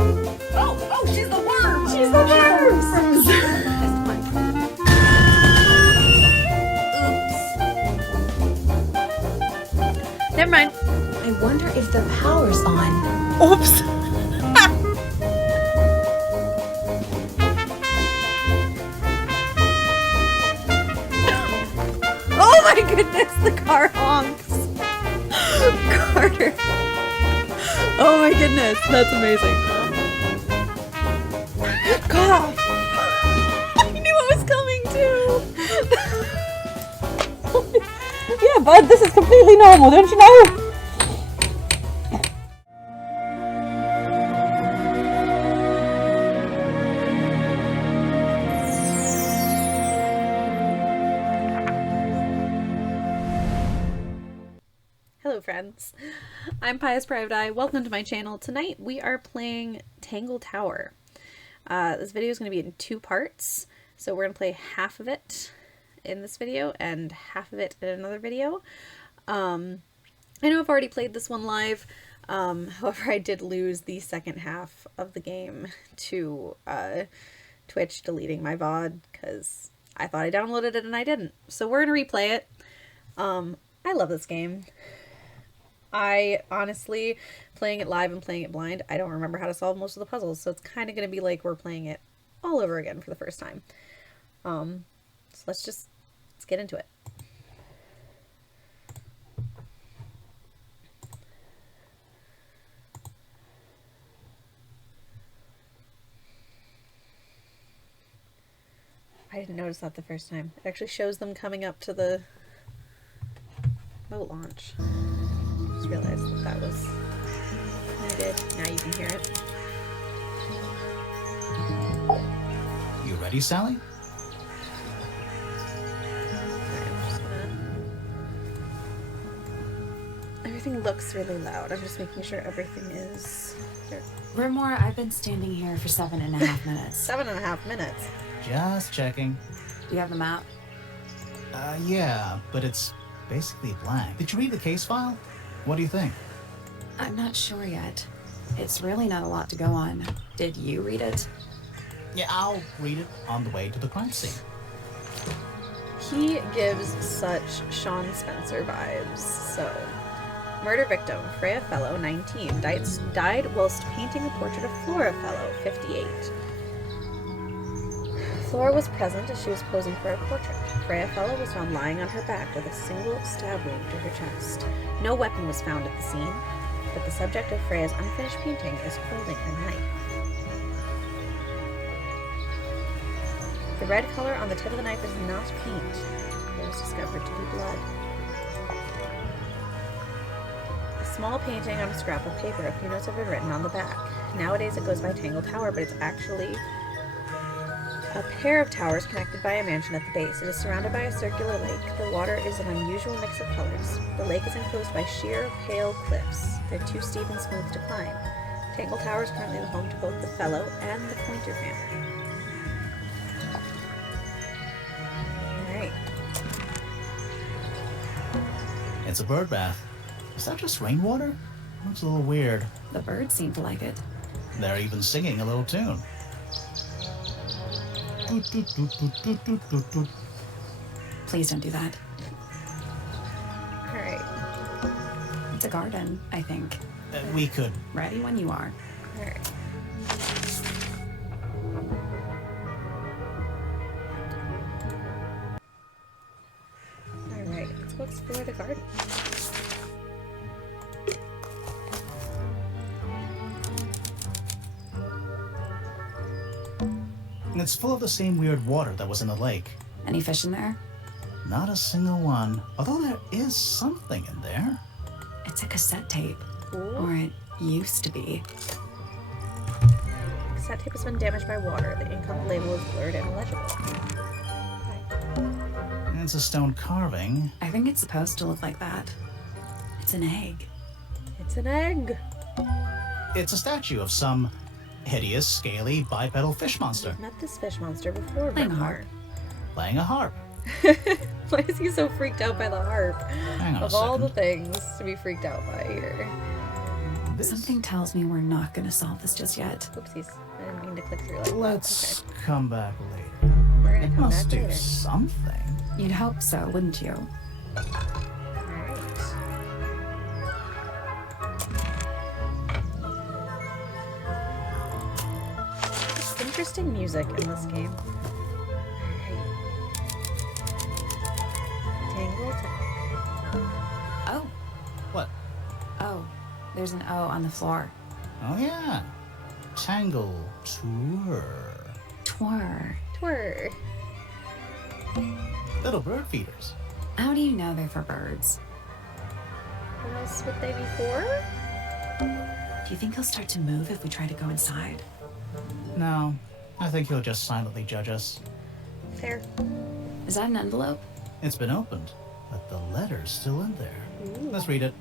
Oh, she's the worm! She's the worms! Oops. Never mind. I wonder if the power's on. Oops. Oh my goodness, the car honks. Carter. Oh my goodness, that's amazing. Cough. I knew it was coming too. Yeah, bud, this is completely normal, don't you know? Hello friends, I'm Pious Private Eye. Welcome to my channel. Tonight we are playing Tangle Tower. This video is going to be in two parts, so we're going to play half of it in this video and half of it in another video. I know I've already played this one live, however I did lose the second half of the game to Twitch deleting my VOD because I thought I downloaded it and I didn't. So we're going to replay it. I love this game. I honestly, playing it live and playing it blind, I don't remember how to solve most of the puzzles, so it's kind of going to be like we're playing it all over again for the first time. So let's get into it. I didn't notice that the first time. It actually shows them coming up to the boat launch. Just realized that was muted. Now you can hear it. You ready, Sally? Everything looks really loud. I'm just making sure everything is there. Grimoire, I've been standing here for 7.5 minutes. 7.5 minutes. Just checking. Do you have the map? Yeah, but it's basically blank. Did you read the case file? What do you think? I'm not sure yet. It's really not a lot to go on. Did you read it? Yeah, I'll read it on the way to the crime scene. He gives such Sean Spencer vibes. So, murder victim Freya Fellow, 19, died whilst painting a portrait of Freya Fellow, 58. Flora was present as she was posing for a portrait. Freya Fellow was found lying on her back with a single stab wound to her chest. No weapon was found at the scene, but the subject of Freya's unfinished painting is holding a knife. The red color on the tip of the knife is not paint. It was discovered to be blood. A small painting on a scrap of paper. A few notes have been written on the back. Nowadays it goes by Tangle Tower, but it's actually a pair of towers connected by a mansion at the base. It is surrounded by a circular lake. The water is an unusual mix of colors. The lake is enclosed by sheer, pale cliffs. They're too steep and smooth to climb. Tangle Tower is currently the home to both the Fellow and the Pointer family. Alright. It's a bird bath. Is that just rainwater? Looks a little weird. The birds seem to like it. They're even singing a little tune. Doot, doot, doot, doot, doot, doot, doot, doot. Please don't do that. Alright. It's a garden, I think. We could. Ready when you are. Alright. Alright, let's go explore the garden. And it's full of the same weird water that was in the lake. Any fish in there? Not a single one. Although there is something in there. It's a cassette tape. Ooh. Or it used to be. Cassette tape has been damaged by water. The ink on the label is blurred and illegible. And it's a stone carving. I think it's supposed to look like that. It's an egg. It's an egg. It's a statue of some hideous, scaly, bipedal fish monster. I've met this fish monster before. Playing a Grimoire. harp. Playing a harp. Why is he so freaked out by the harp? Hang on a Of all the second. things to be freaked out by here. this? Something tells me we're not gonna solve this just yet. Oopsies. I didn't mean to click through like that. Let's Okay. come back later. We're gonna It come must back do later. something. You'd hope so, wouldn't you? Alright. It's interesting music in this game. Alright. Tangle Tower. Oh, What? oh, there's an O on the floor. Oh yeah. Tangle Tower. Twir. Tour. Little bird feeders. How do you know they're for birds? What else would they be for? Do you think he'll start to move if we try to go inside? No, I think he'll just silently judge us. Fair. Is that an envelope? It's been opened, but the letter's still in there. Ooh. Let's read it.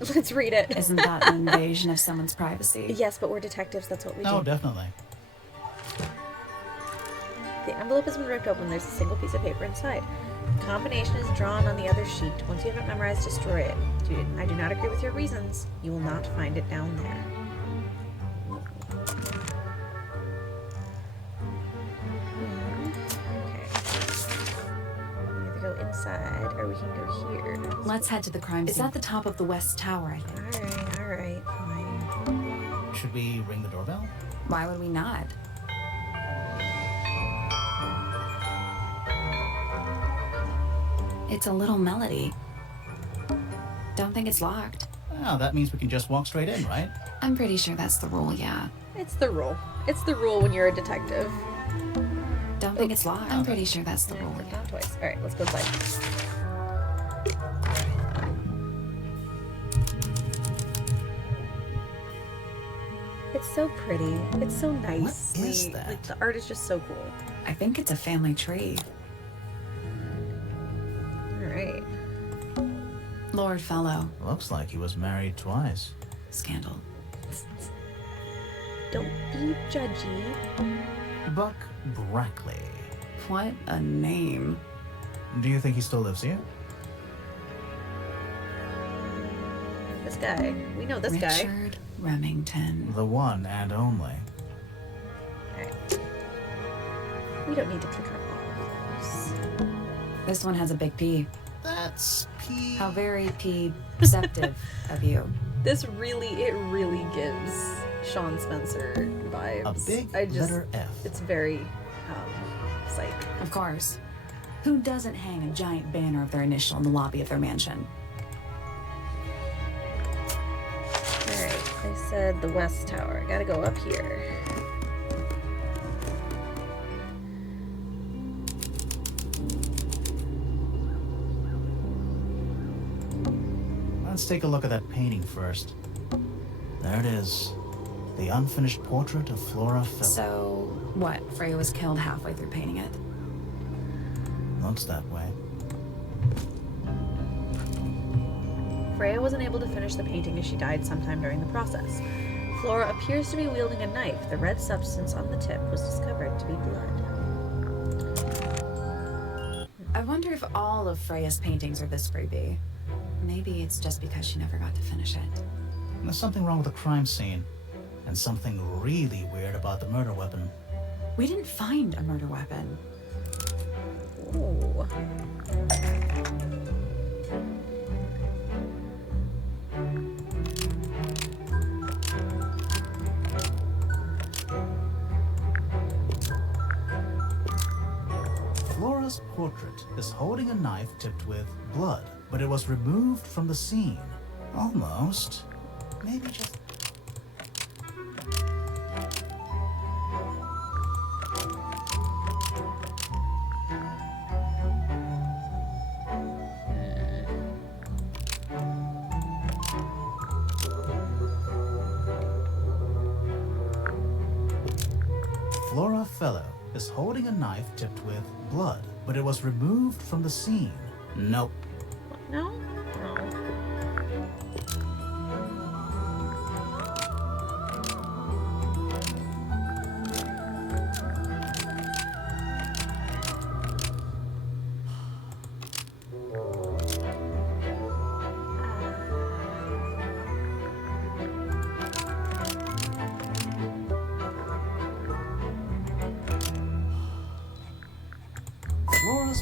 Let's read it. Isn't that an invasion of someone's privacy? Yes, but we're detectives. That's what we do. Oh, definitely. The envelope has been ripped open. There's a single piece of paper inside. The combination is drawn on the other sheet. Once you have it memorized, destroy it. I do not agree with your reasons. You will not find it down there. Okay. We can either go inside or we can go here. Let's head to the crime scene. It's at the top of the West Tower, I think. Alright, fine. Should we ring the doorbell? Why would we not? It's a little melody. Don't think it's locked. Oh, that means we can just walk straight in, right? I'm pretty sure that's the rule, yeah. It's the rule. It's the rule when you're a detective. Don't think it's locked. I'm pretty sure that's the Yeah, rule, clicked yeah. on twice. Alright, let's go inside. It's so pretty. It's so nice. What is that? Like, the art is just so cool. I think it's a family tree. Alright. Lord Fellow. Looks like he was married twice. Scandal. Don't be judgy. Buck Brackley. What a name. Do you think he still lives here? This guy. We know this guy. Richard Remington. The one and only. Alright. We don't need to click on all of those. This one has a big P. That's P. How very P-ceptive of you. This really, it really gives Sean Spencer vibes. A big letter F. It's very, psych. Of course. Who doesn't hang a giant banner of their initial in the lobby of their mansion? Alright, they said the West Tower. I gotta go up here. Let's take a look at that painting first. There it is. The unfinished portrait of Freya Fellow. So, what? Freya was killed halfway through painting it? Looks that way. Freya wasn't able to finish the painting as she died sometime during the process. Flora appears to be wielding a knife. The red substance on the tip was discovered to be blood. I wonder if all of Freya's paintings are this creepy. Maybe it's just because she never got to finish it. There's something wrong with the crime scene. And something really weird about the murder weapon. We didn't find a murder weapon. Ooh. Flora's portrait is holding a knife tipped with blood, but it was removed from the scene. Almost. Maybe just... Freya Fellow is holding a knife tipped with blood, but it was removed from the scene. Nope. No? No.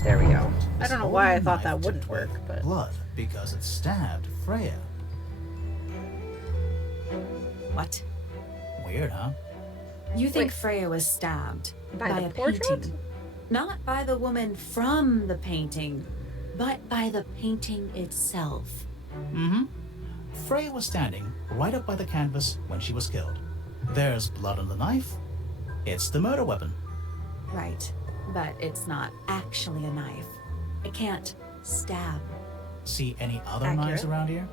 There we go. I This don't know why I older thought that knife wouldn't tipped work, with but... blood because it stabbed Freya. What? Weird, huh? You think Wait. Freya was stabbed By the a portrait? painting? Not by the woman from the painting, but by the painting itself. Mm-hmm. Freya was standing right up by the canvas when she was killed. There's blood on the knife. It's the murder weapon. Right, but it's not actually a knife. It can't stab. See any other Accurate. knives around here?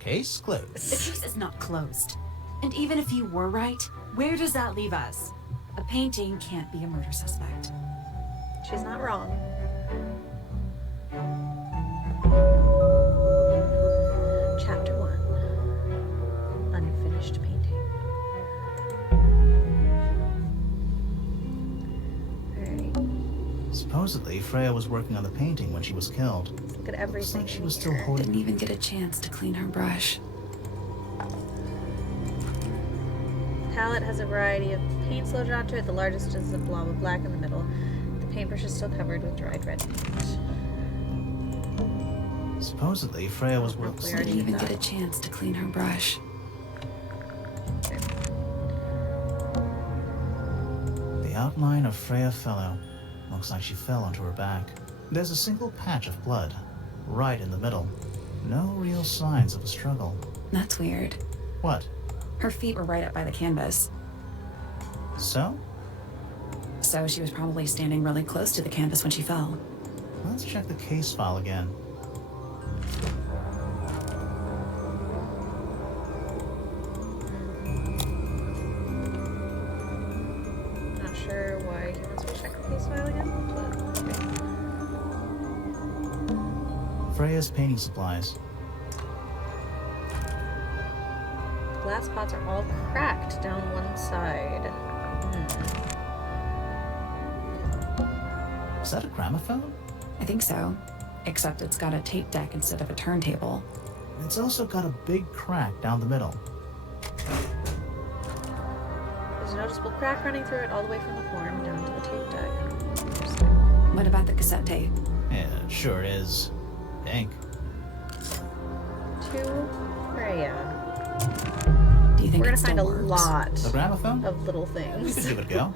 Case closed. The case is not closed. And even if you were right, where does that leave us? A painting can't be a murder suspect. She's not wrong. Chapter 1. Unfinished painting. Alright. Supposedly, Freya was working on the painting when she was killed. Let's look at Looks everything. like she in was still here. holding. Didn't even get a chance to clean her brush. Palette has a variety of paints loaded onto it. The largest is a blob of black in the middle. The paintbrush is still covered with dried red paint. Supposedly, Freya was We working. already Didn't even did get a that. chance to clean her brush. Okay. The outline of Freya Fellow. Looks like she fell onto her back. There's a single patch of blood, right in the middle. No real signs of a struggle. That's weird. What? Her feet were right up by the canvas, So? so she was probably standing really close to the canvas when she fell. Let's check the case file again. Not sure why he wants to check the case file again, but Freya's painting supplies. the glass pots are all cracked down one side. Is that a gramophone? I think so. Except it's got a tape deck instead of a turntable. It's also got a big crack down the middle. There's a noticeable crack running through it all the way from the horn down to the tape deck. What about the cassette tape? Yeah, it sure is. Ink. To Freya. Do you think We're it gonna find a still works? lot The gramophone? of little We things. could give it a go.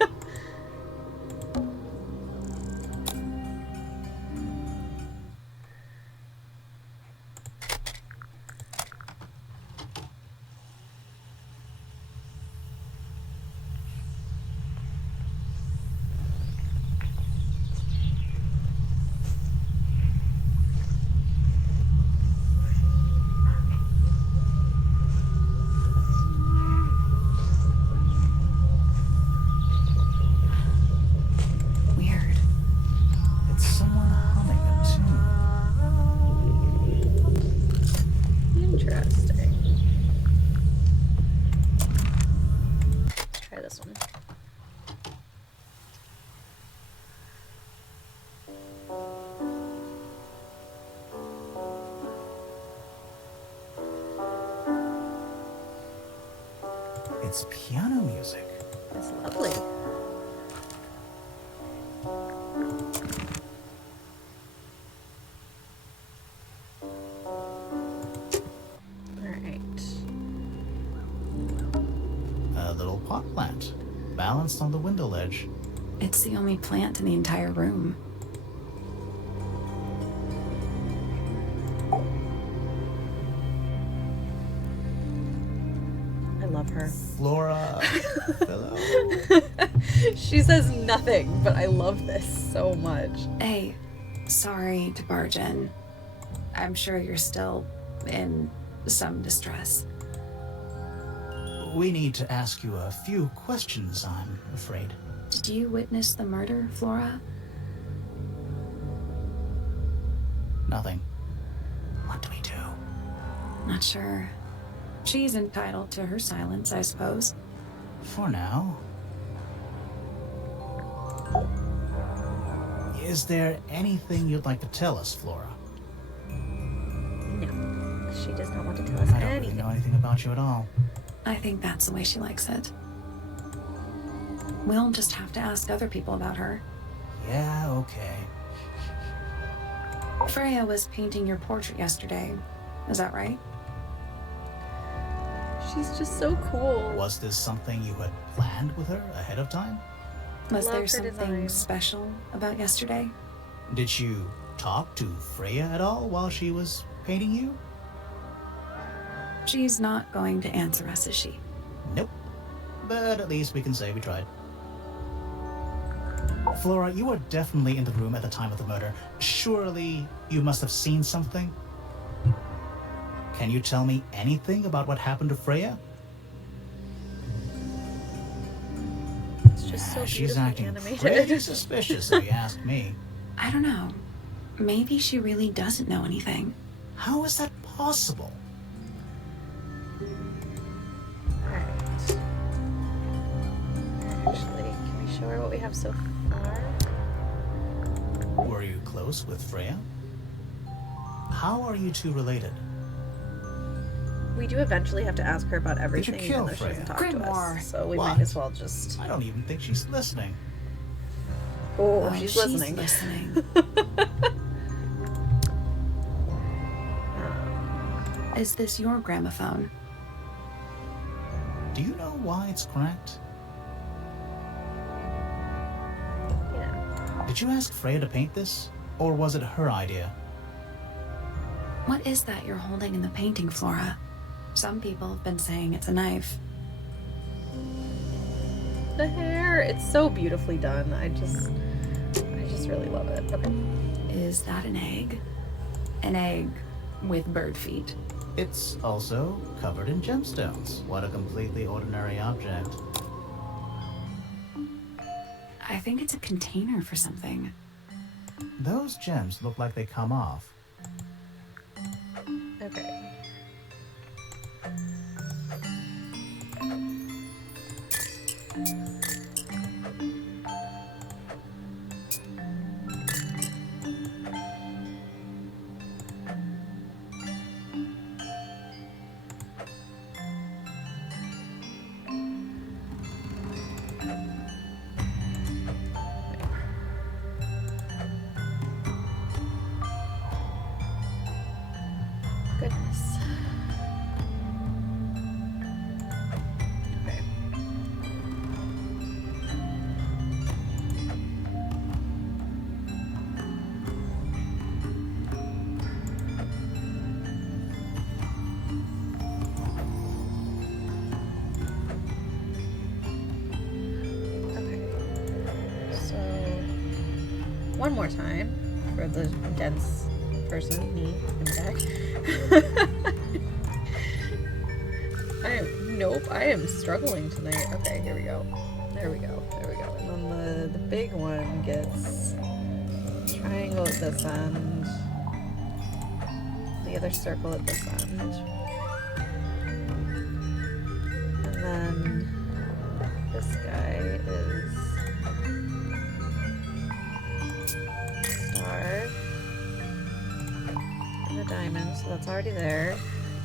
Weird. It's someone humming a tune. Interesting. Let's try this one. It's piano music. It's lovely. Alright. A little pot plant, balanced on the window ledge. It's the only plant in the entire room. I love her. Flora Fellow. She says nothing, but I love this so much. Hey, sorry to barge in. I'm sure you're still in some distress. We need to ask you a few questions, I'm afraid. Did you witness the murder, Flora? Nothing. What do we do? Not sure. She's entitled to her silence, I suppose. For now. Is there anything you'd like to tell us, Flora? No. She does not want to tell us I don't really anything. know anything about you at all. I think that's the way she likes it. We'll just have to ask other people about her. Yeah, okay. Freya was painting your portrait yesterday. Is that right? She's just so cool. Was this something you had planned with her ahead of time? Was Love there her something design. special about yesterday? Did you talk to Freya at all while she was painting you? She's not going to answer us, is she? Nope. But at least we can say we tried. Flora, you were definitely in the room at the time of the murder. Surely you must have seen something? Can you tell me anything about what happened to Freya? It's just so She's beautifully acting animated. pretty suspicious if you ask me. I don't know. Maybe she really doesn't know anything. How is that possible? Alright. Actually, can we show her what we have so far? Were you close with Freya? How are you two related? We do eventually have to ask her about you everything, even kill though she doesn't Freya? talk to Grimoire. us. So we What? might as well just... I don't even think she's listening. Oh, she's listening. listening. Is this your gramophone? Do you know why it's cracked? Yeah. Did you ask Freya to paint this? Or was it her idea? What is that you're holding in the painting, Flora? Some people have been saying it's a knife. The hair, it's so beautifully done. I just really love it. Okay. Is that an egg? An egg with bird feet. It's also covered in gemstones. What a completely ordinary object. I think it's a container for something. Those gems look like they come off. Okay. Goodness. Okay. Okay. So, one more time for the dense person, me, in the back. I am struggling tonight. Okay, here we go. There we go. There we go. And then the big one gets triangle at this end. The other circle at this end. And then this guy is star. And a diamond, so that's already there.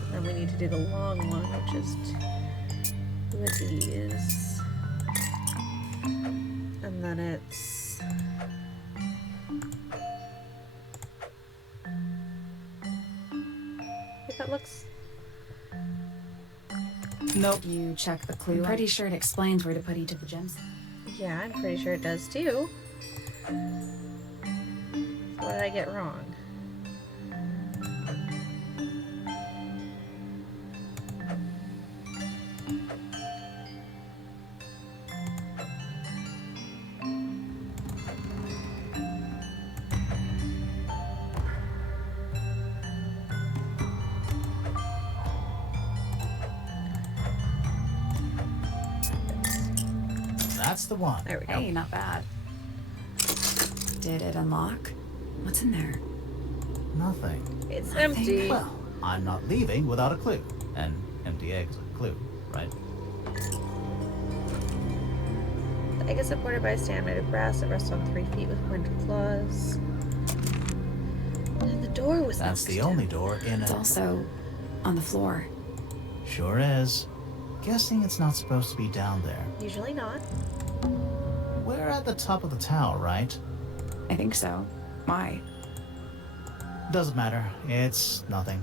And then we need to do the long one, which is two of these. And then it's if that looks Nope. You check the clue. I'm pretty sure it explains where to put each of the gems. yeah, I'm pretty sure it does too. So what did I get wrong? That's the one. There we go. Hey, not bad. Did it unlock? What's in there? Nothing. It's Nothing. empty. Well, I'm not leaving without a clue. An empty egg is a clue, right? The egg is supported by a stand made of brass that rests on 3 feet with pointed claws. And the door was That's the knocked only down. door in It's it. also on the floor. Sure is. Guessing it's not supposed to be down there. Usually not. We're at the top of the tower, right? I think so. Why? Doesn't matter. It's nothing.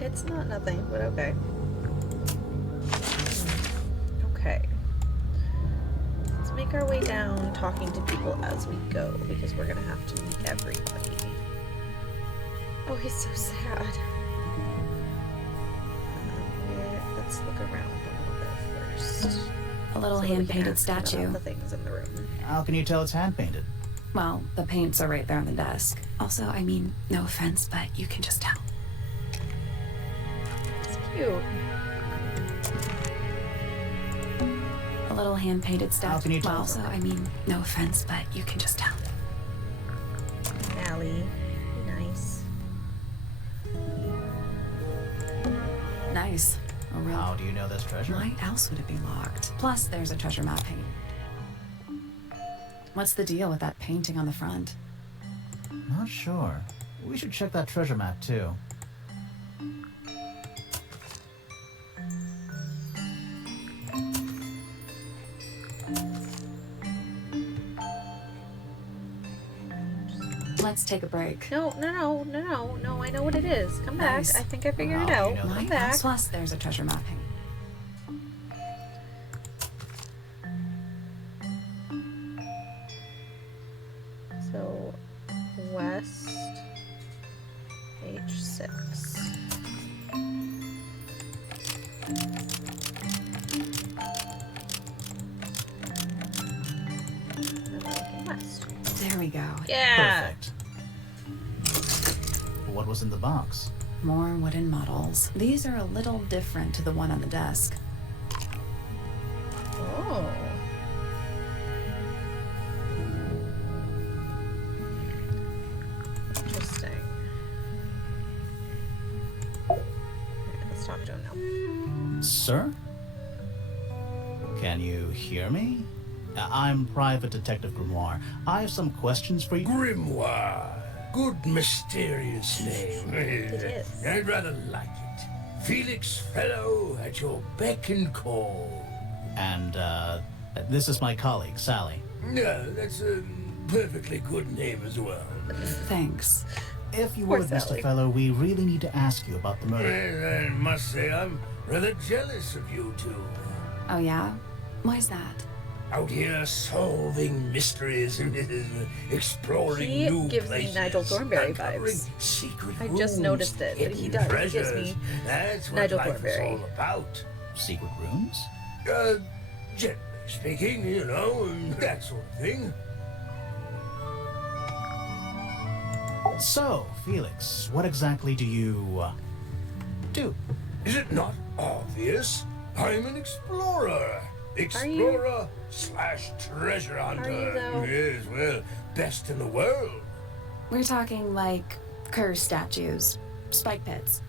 It's not nothing, but okay. Okay. Let's make our way down talking to people as we go, because we're gonna have to meet everybody. Oh, he's so sad. Let's look around a little bit first. A little So that we can hand-painted ask him about statue. the things in the room. How can you tell it's hand-painted? Well, the paints are right there on the desk. Also, I mean, no offense, but you can just tell. It's cute. A little hand-painted statue. How can you tell? Well, also, I mean, no offense, but you can just tell. Allie, be nice. Nice. A real... How do you know this treasure? Why else would it be locked? Plus, there's a treasure map paint. What's the deal with that painting on the front? Not sure. We should check that treasure map, too. Let's take a break. No, I know what it is. Come back. Nice. I think I figured it Wow, out. you know Come Why back. else? Plus, there's a treasure map paint. So, west, H6. And we're looking west. There we go. Yeah! Perfect. What was in the box? More wooden models. These are a little different to the one on the desk. Oh. Interesting. Alright, let's talk to him now. Sir? Can you hear me? I'm Private Detective Grimoire. I have some questions for you. Grimoire. Good mysterious name. It is. I'd rather like it. Felix Fellow at your beck and call. And, this is my colleague, Sally. No, that's a perfectly good name as well. Thanks. If you Poor would, Sally. Mr. Fellow, we really need to ask you about the murder. Well, I must say I'm rather jealous of you two. Oh, yeah? Why's that? Out here solving mysteries and exploring He new gives me places. Nigel Thornberry uncovering vibes. Secret I rooms, just noticed it, but he hidden does. He gives treasures. me That's what Nigel life Thornberry. is all about. Secret rooms? Generally speaking, you know, and that sort of thing. So, Felix, what exactly do you, do? Is it not obvious? I'm an explorer. Explorer slash treasure hunter. though? Yes, well, best in the world. We're talking like curse statues, spike pits.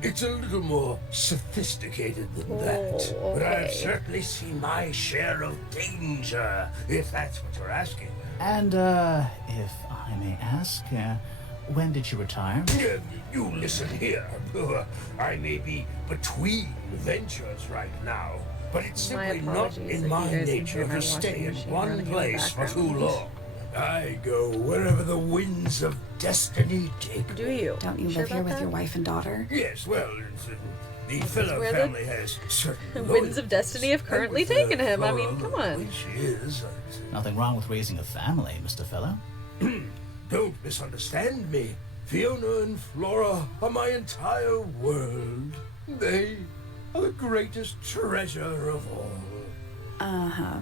It's a little more sophisticated than that. Oh, But I've okay. certainly seen my share of danger, if that's what you're asking. And, if I may ask, when did you retire? You listen here. I may be between ventures right now, but it's My simply not apologies in if my you guys can nature hear my to stay washing in machine one running in the place for too background. long. I go wherever the winds of destiny take Do me. you? Don't you Sure live here about with that? your wife and daughter? Yes, well, the Fellow where the family has certain winds of destiny have loyalties, currently and with, taken him. I mean, Flora come on. the way she is, Nothing wrong with raising a family, Mr. Fellow. don't misunderstand me. Fiona and Flora are my entire world. They are the greatest treasure of all. Uh-huh.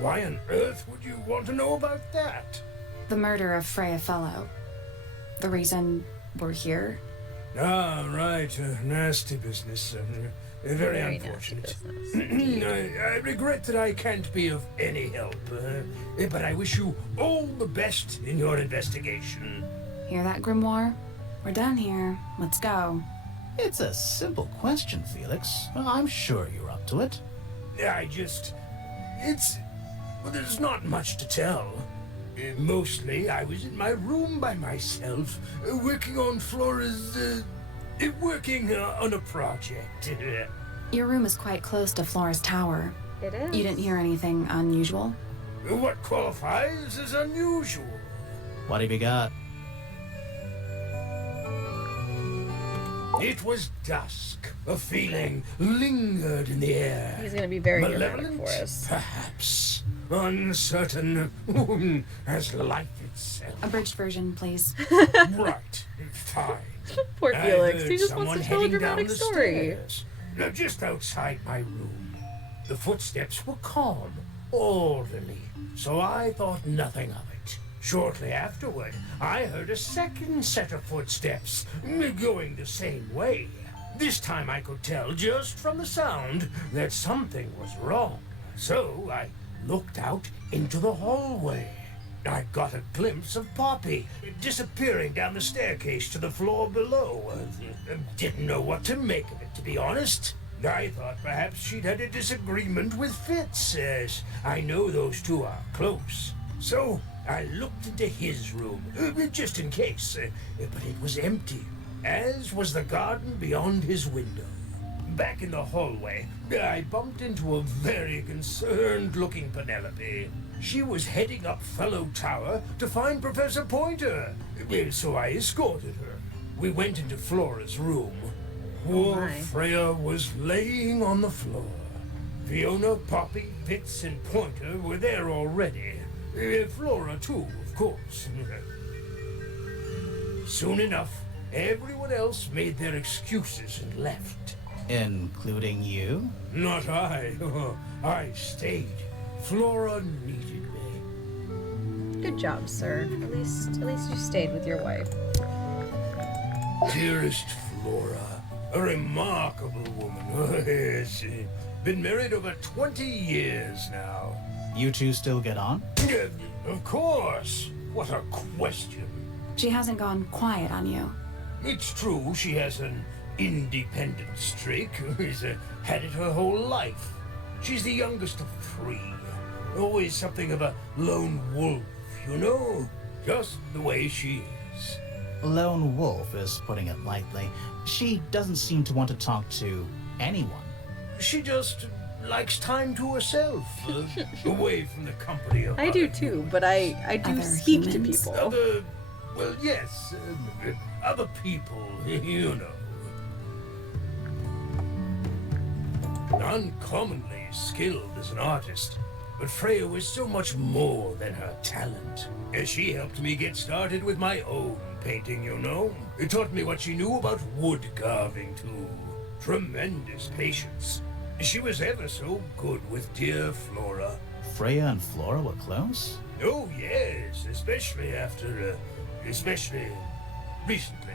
Why on earth would you want to know about that? The murder of Freya Fellow. The reason we're here. Ah, right. Nasty business. Very Very nasty unfortunate. business. I regret that I can't be of any help, but I wish you all the best in your investigation. Hear that, Grimoire? We're done here. Let's go. It's a simple question, Felix. Well, I'm sure you're up to it. Well, there's not much to tell. Mostly, I was in my room by myself, working on Flora's, working on a project. Your room is quite close to Flora's tower. It is. You didn't hear anything unusual? What qualifies as unusual? What have you got? It was dusk. A feeling lingered in the air. He's gonna be very dramatic Malevolent, for us. perhaps. Uncertain as life itself. Abridged version, please. Right. Fine. Poor I Felix. heard He just someone wants to tell a heading down dramatic the story. stairs. Now, just outside my room. The footsteps were calm, orderly, so I thought nothing of it. Shortly afterward, I heard a second set of footsteps, going the same way. This time I could tell just from the sound that something was wrong. So I looked out into the hallway. I got a glimpse of Poppy disappearing down the staircase to the floor below. Didn't know what to make of it, to be honest. I thought perhaps she'd had a disagreement with Fitz, as I know those two are close. So I looked into his room, just in case, but it was empty, as was the garden beyond his window. Back in the hallway, I bumped into a very concerned-looking Penelope. She was heading up Fellow Tower to find Professor Pointer, so I escorted her. We went into Flora's room. Poor my. Freya was laying on the floor. Fiona, Poppy, Fitz, and Pointer were there already. Flora, too, of course. Soon enough, everyone else made their excuses and left. Including you? Not I. I stayed. Flora needed me. Good job, sir. At least you stayed with your wife. Dearest Flora, a remarkable woman. Yes, been married over 20 years now. You two still get on? Of course. What a question. She hasn't gone quiet on you. It's true she has an independent streak. She's had it her whole life. She's the youngest of 3. Always something of a lone wolf, you know? Just the way she is. Lone wolf is putting it lightly. She doesn't seem to want to talk to anyone. She just likes time to herself, away from the company of I do other too, but I do Other speak humans? to people. well, yes, other people, you know. Uncommonly skilled as an artist, but Freya was so much more than her talent. She helped me get started with my own painting, you know. It taught me what she knew about wood carving, too. Tremendous patience. She was ever so good with dear Flora. Freya and Flora were close? Oh, yes, especially especially recently.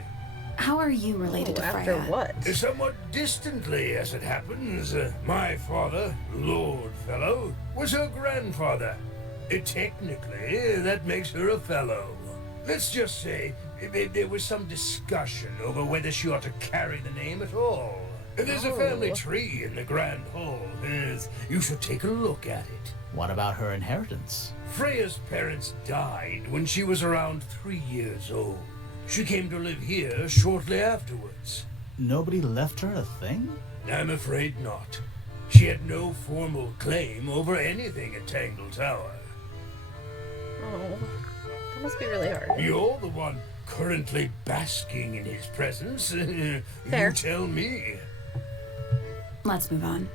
How are you related to After Freya? what? Somewhat distantly, as it happens. My father, Lord Fellow, was her grandfather. Technically, that makes her a Fellow. Let's just say there was some discussion over whether she ought to carry the name at all. There's a family tree in the Grand Hall. You should take a look at it. What about her inheritance? Freya's parents died when she was around 3 years old. She came to live here shortly afterwards. Nobody left her a thing? I'm afraid not. She had no formal claim over anything at Tangle Tower. Oh, that must be really hard. You're the one currently basking in his presence. Fair. You tell me. Let's move on.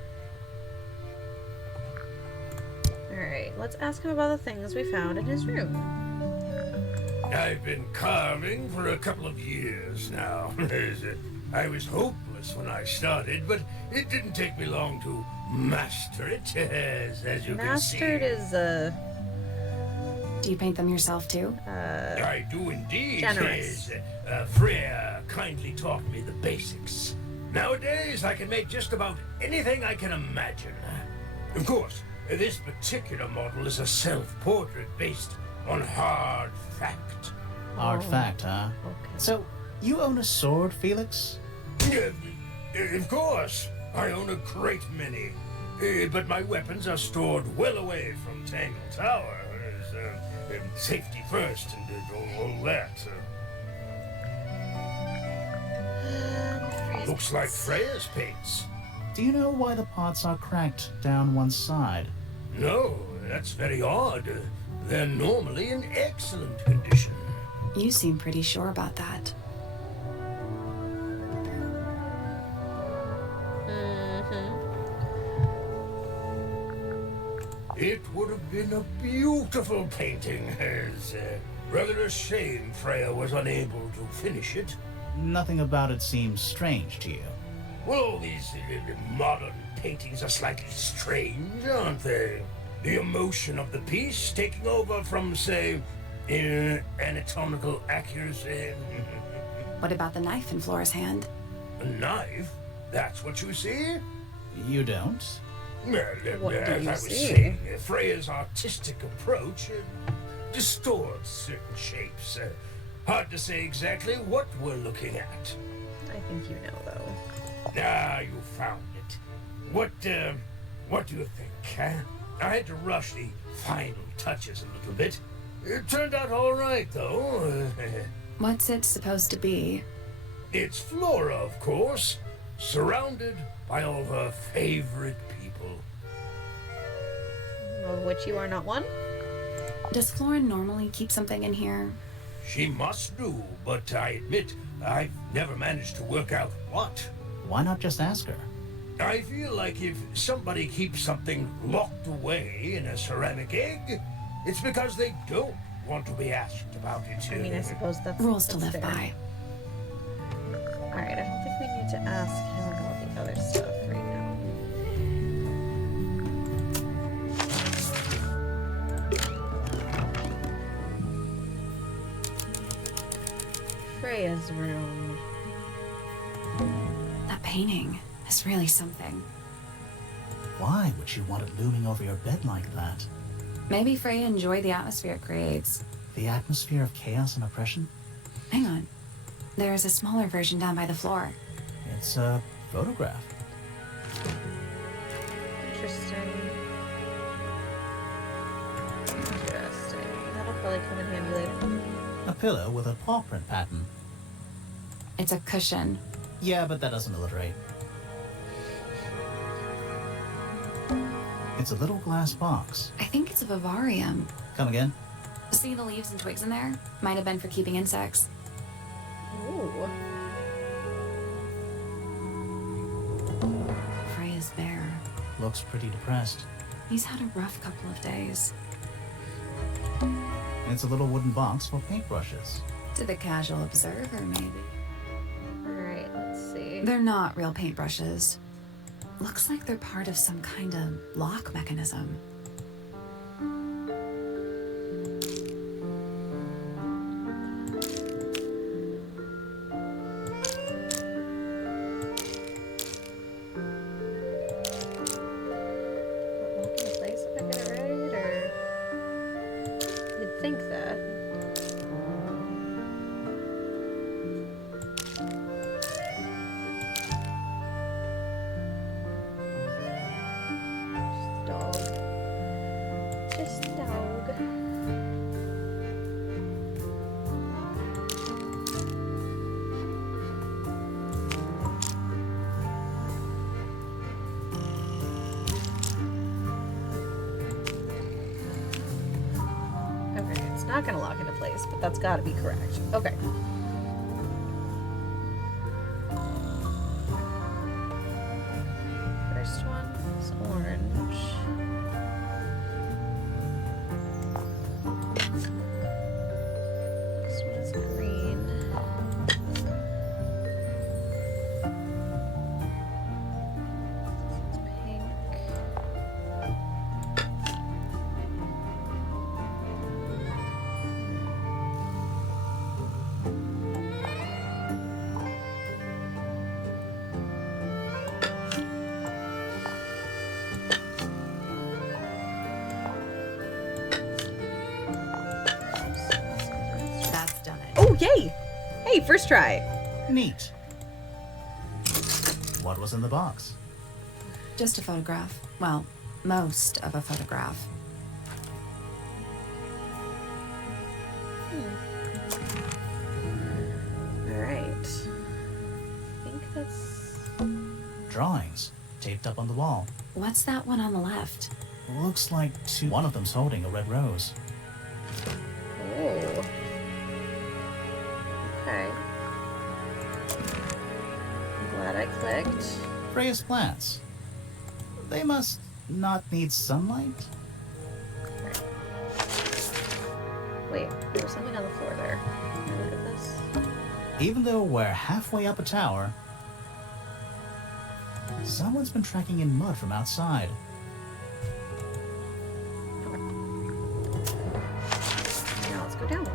Alright, let's ask him about the things we found in his room. I've been carving for a couple of years now. I was hopeless when I started, but it didn't take me long to master it, as you Mastered can see. is, Do you paint them yourself too? I do indeed. Generous. Yes. Freya kindly taught me the basics. Nowadays, I can make just about anything I can imagine. Of course, this particular model is a self-portrait based on hard fact. Hard fact, huh? Okay. So, you own a sword, Felix? Of course, I own a great many. But my weapons are stored well away from Tangle Tower. Safety first and all that. Looks like Freya's paints. Do you know why the pots are cracked down one side? No, That's very odd. They're normally in excellent condition. You seem pretty sure about that. It would have been a beautiful painting. It's rather a shame Freya was unable to finish it. Nothing about it seems strange to you. Well, all these modern paintings are slightly strange, aren't they? The emotion of the piece taking over from, say, anatomical accuracy. What about the knife in Flora's hand? A knife? That's what you see? You don't? Well, What do as you I was see? saying, Freya's artistic approach distorts certain shapes. Hard to say exactly what we're looking at. I think you know, though. Ah, you found it. What do you think, huh? I had to rush the final touches a little bit. It turned out all right, though. What's it supposed to be? It's Flora, of course, surrounded by all her favorite people. Of which you are not one? Does Flora normally keep something in here? She must do, but I admit I've never managed to work out what. Why not just ask her? I feel like if somebody keeps something locked away in a ceramic egg, it's because they don't want to be asked about it. I mean, I suppose that's Rules to that's live fair. by. Alright, I don't think we need to ask him about the other stuff right now. Freya's room. That painting is really something. Why would she want it looming over your bed like that? Maybe Freya enjoyed the atmosphere it creates. The atmosphere of chaos and oppression? Hang on. There's a smaller version down by the floor. It's a photograph. Interesting. Interesting. That'll probably come in handy later. A pillow with a paw print pattern. It's a cushion. Yeah, but that doesn't alliterate. It's a little glass box. I think it's a vivarium. Come again? See the leaves and twigs in there? Might have been for keeping insects. Ooh. Freya's bear. Looks pretty depressed. He's had a rough couple of days. It's a little wooden box for paintbrushes. To the casual observer, maybe. Alright, let's see. They're not real paintbrushes. Looks like they're part of some kind of lock mechanism. Lock in place if I get it right, or you'd think that. Just dog. Just dog. Okay, it's not gonna lock into place, but that's gotta be correct. Okay. First one is orange. This one is green. This is pink. That's done it. Oh, yay! Hey, first try. Neat. What was in the box? Just a photograph. Well, most of a photograph. Alright. I think that's... Drawings taped up on the wall. What's that one on the left? Looks like two. One of them's holding a red rose. Oh. Okay. I'm glad I clicked. Freya's plants. They must not need sunlight? Wait, there was something on the floor there. Can I look at this? Even though we're halfway up a tower, someone's been tracking in mud from outside. Now let's go down.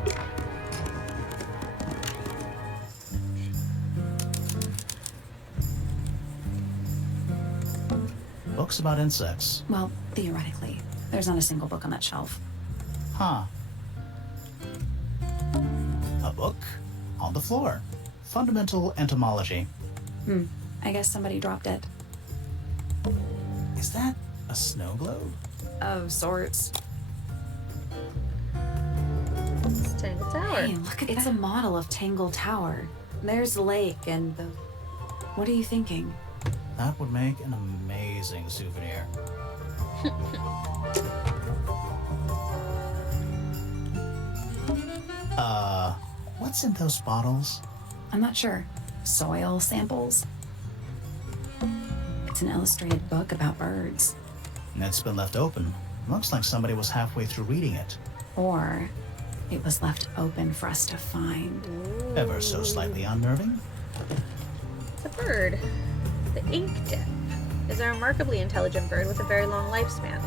Books about insects. Well, theoretically. There's not a single book on that shelf. Huh. A book on the floor. Fundamental entomology. I guess somebody dropped it. Is that a snow globe? Of sorts. It's Tangle Tower. Hey, look at It's a model of Tangle Tower. There's the lake and the... What are you thinking? That would make an amazing souvenir. What's in those bottles? I'm not sure. Soil samples? It's an illustrated book about birds. It's been left open. Looks like somebody was halfway through reading it. Or it was left open for us to find. Ever so slightly unnerving. It's a bird. The ink dip is a remarkably intelligent bird with a very long lifespan,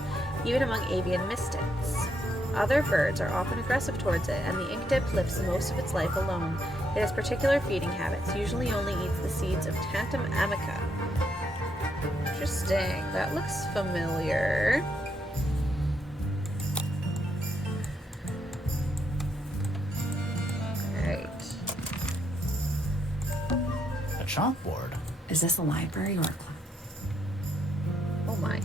even among avian mystics. Other birds are often aggressive towards it, and the ink dip lives most of its life alone. It has particular feeding habits, usually only eats the seeds of Tantum amica. Interesting. That looks familiar. Alright. A chalkboard. Is this a library or a club? Oh my.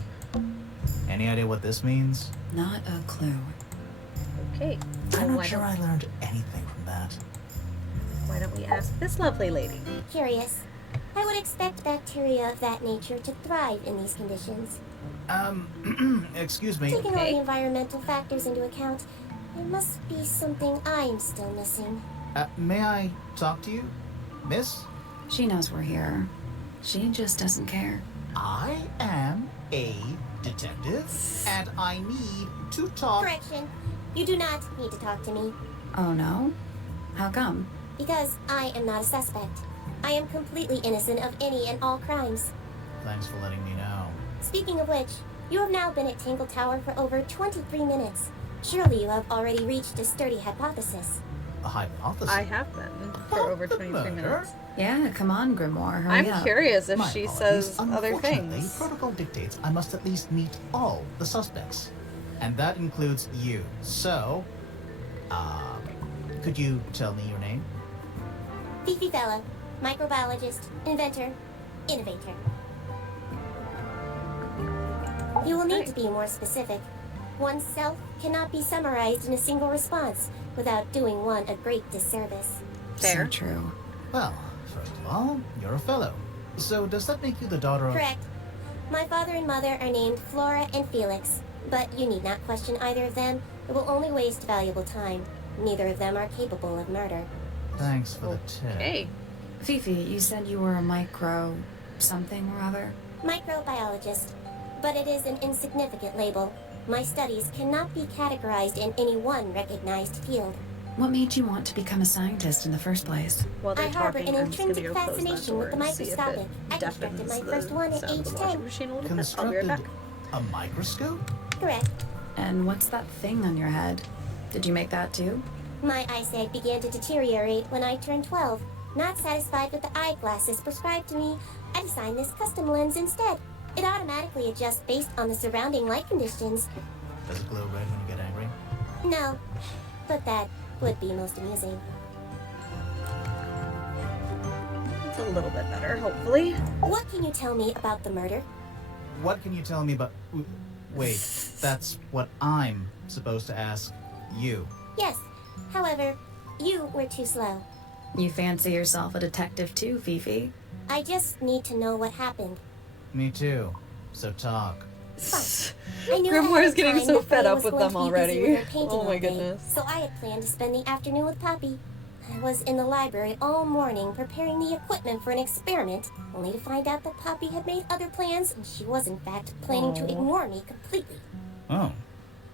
Any idea what this means? Not a clue. Okay. I'm Well, not sure I learned anything from that. why don't we ask this lovely lady? Curious. I would expect bacteria of that nature to thrive in these conditions. Excuse me. Taking all Okay. the environmental factors into account, there must be something I'm still missing. May I talk to you, miss? She knows we're here. She just doesn't care. I am a detective, and I need to talk. Correction. You do not need to talk to me, Oh no? How come? because I am not a suspect. I am completely innocent of any and all crimes. Thanks for letting me know. Speaking of which, you have now been at Tangle Tower for over 23 minutes. Surely you have already reached a sturdy hypothesis. A hypothesis. I have been for over 23 Murder? minutes. Yeah, come on, Grimoire, hurry I'm up. curious if My she apologies. says other Unfortunately, things. protocol dictates I must at least meet all the suspects. And that includes you. So, could you tell me your name? Freya Fellow, microbiologist, inventor, innovator. You will need to be more specific. Oneself cannot be summarized in a single response without doing one a great disservice. Fair. So true. Well, first of all, you're a fellow. So does that make you the daughter of... Correct. My father and mother are named Flora and Felix, but you need not question either of them. It will only waste valuable time. Neither of them are capable of murder. Thanks for the tip. Okay. Fifi, you said you were a micro... something or other? Microbiologist, but it is an insignificant label. My studies cannot be categorized in any one recognized field. What made you want to become a scientist in the first place? While they're I harbor talking, an I'm just gonna intrinsic go close that fascination with door the and see if microscopic. it I constructed deafens my the first one at sound age of the 10. washing machine a little bit. I'll be right Constructed back. a microscope? Correct. And what's that thing on your head? Did you make that too? My eyesight began to deteriorate when I turned 12. Not satisfied with the eyeglasses prescribed to me, I designed this custom lens instead. It automatically adjusts based on the surrounding light conditions. Does it glow red when you get angry? No, but that would be most amusing. It's a little bit better, hopefully. What can you tell me about the murder? What can you tell me about... Wait, that's what I'm supposed to ask you. Yes, however, you were too slow. You fancy yourself a detective too, Fifi? I just need to know what happened. Me too. So talk. It's fine. I knew ahead Grimoire's of getting time so that fed Freya up was with going them to be busy already. with her painting Oh my all day, goodness. So I had planned to spend the afternoon with Poppy. I was in the library all morning preparing the equipment for an experiment, only to find out that Poppy had made other plans and she was in fact planning to ignore me completely. Oh,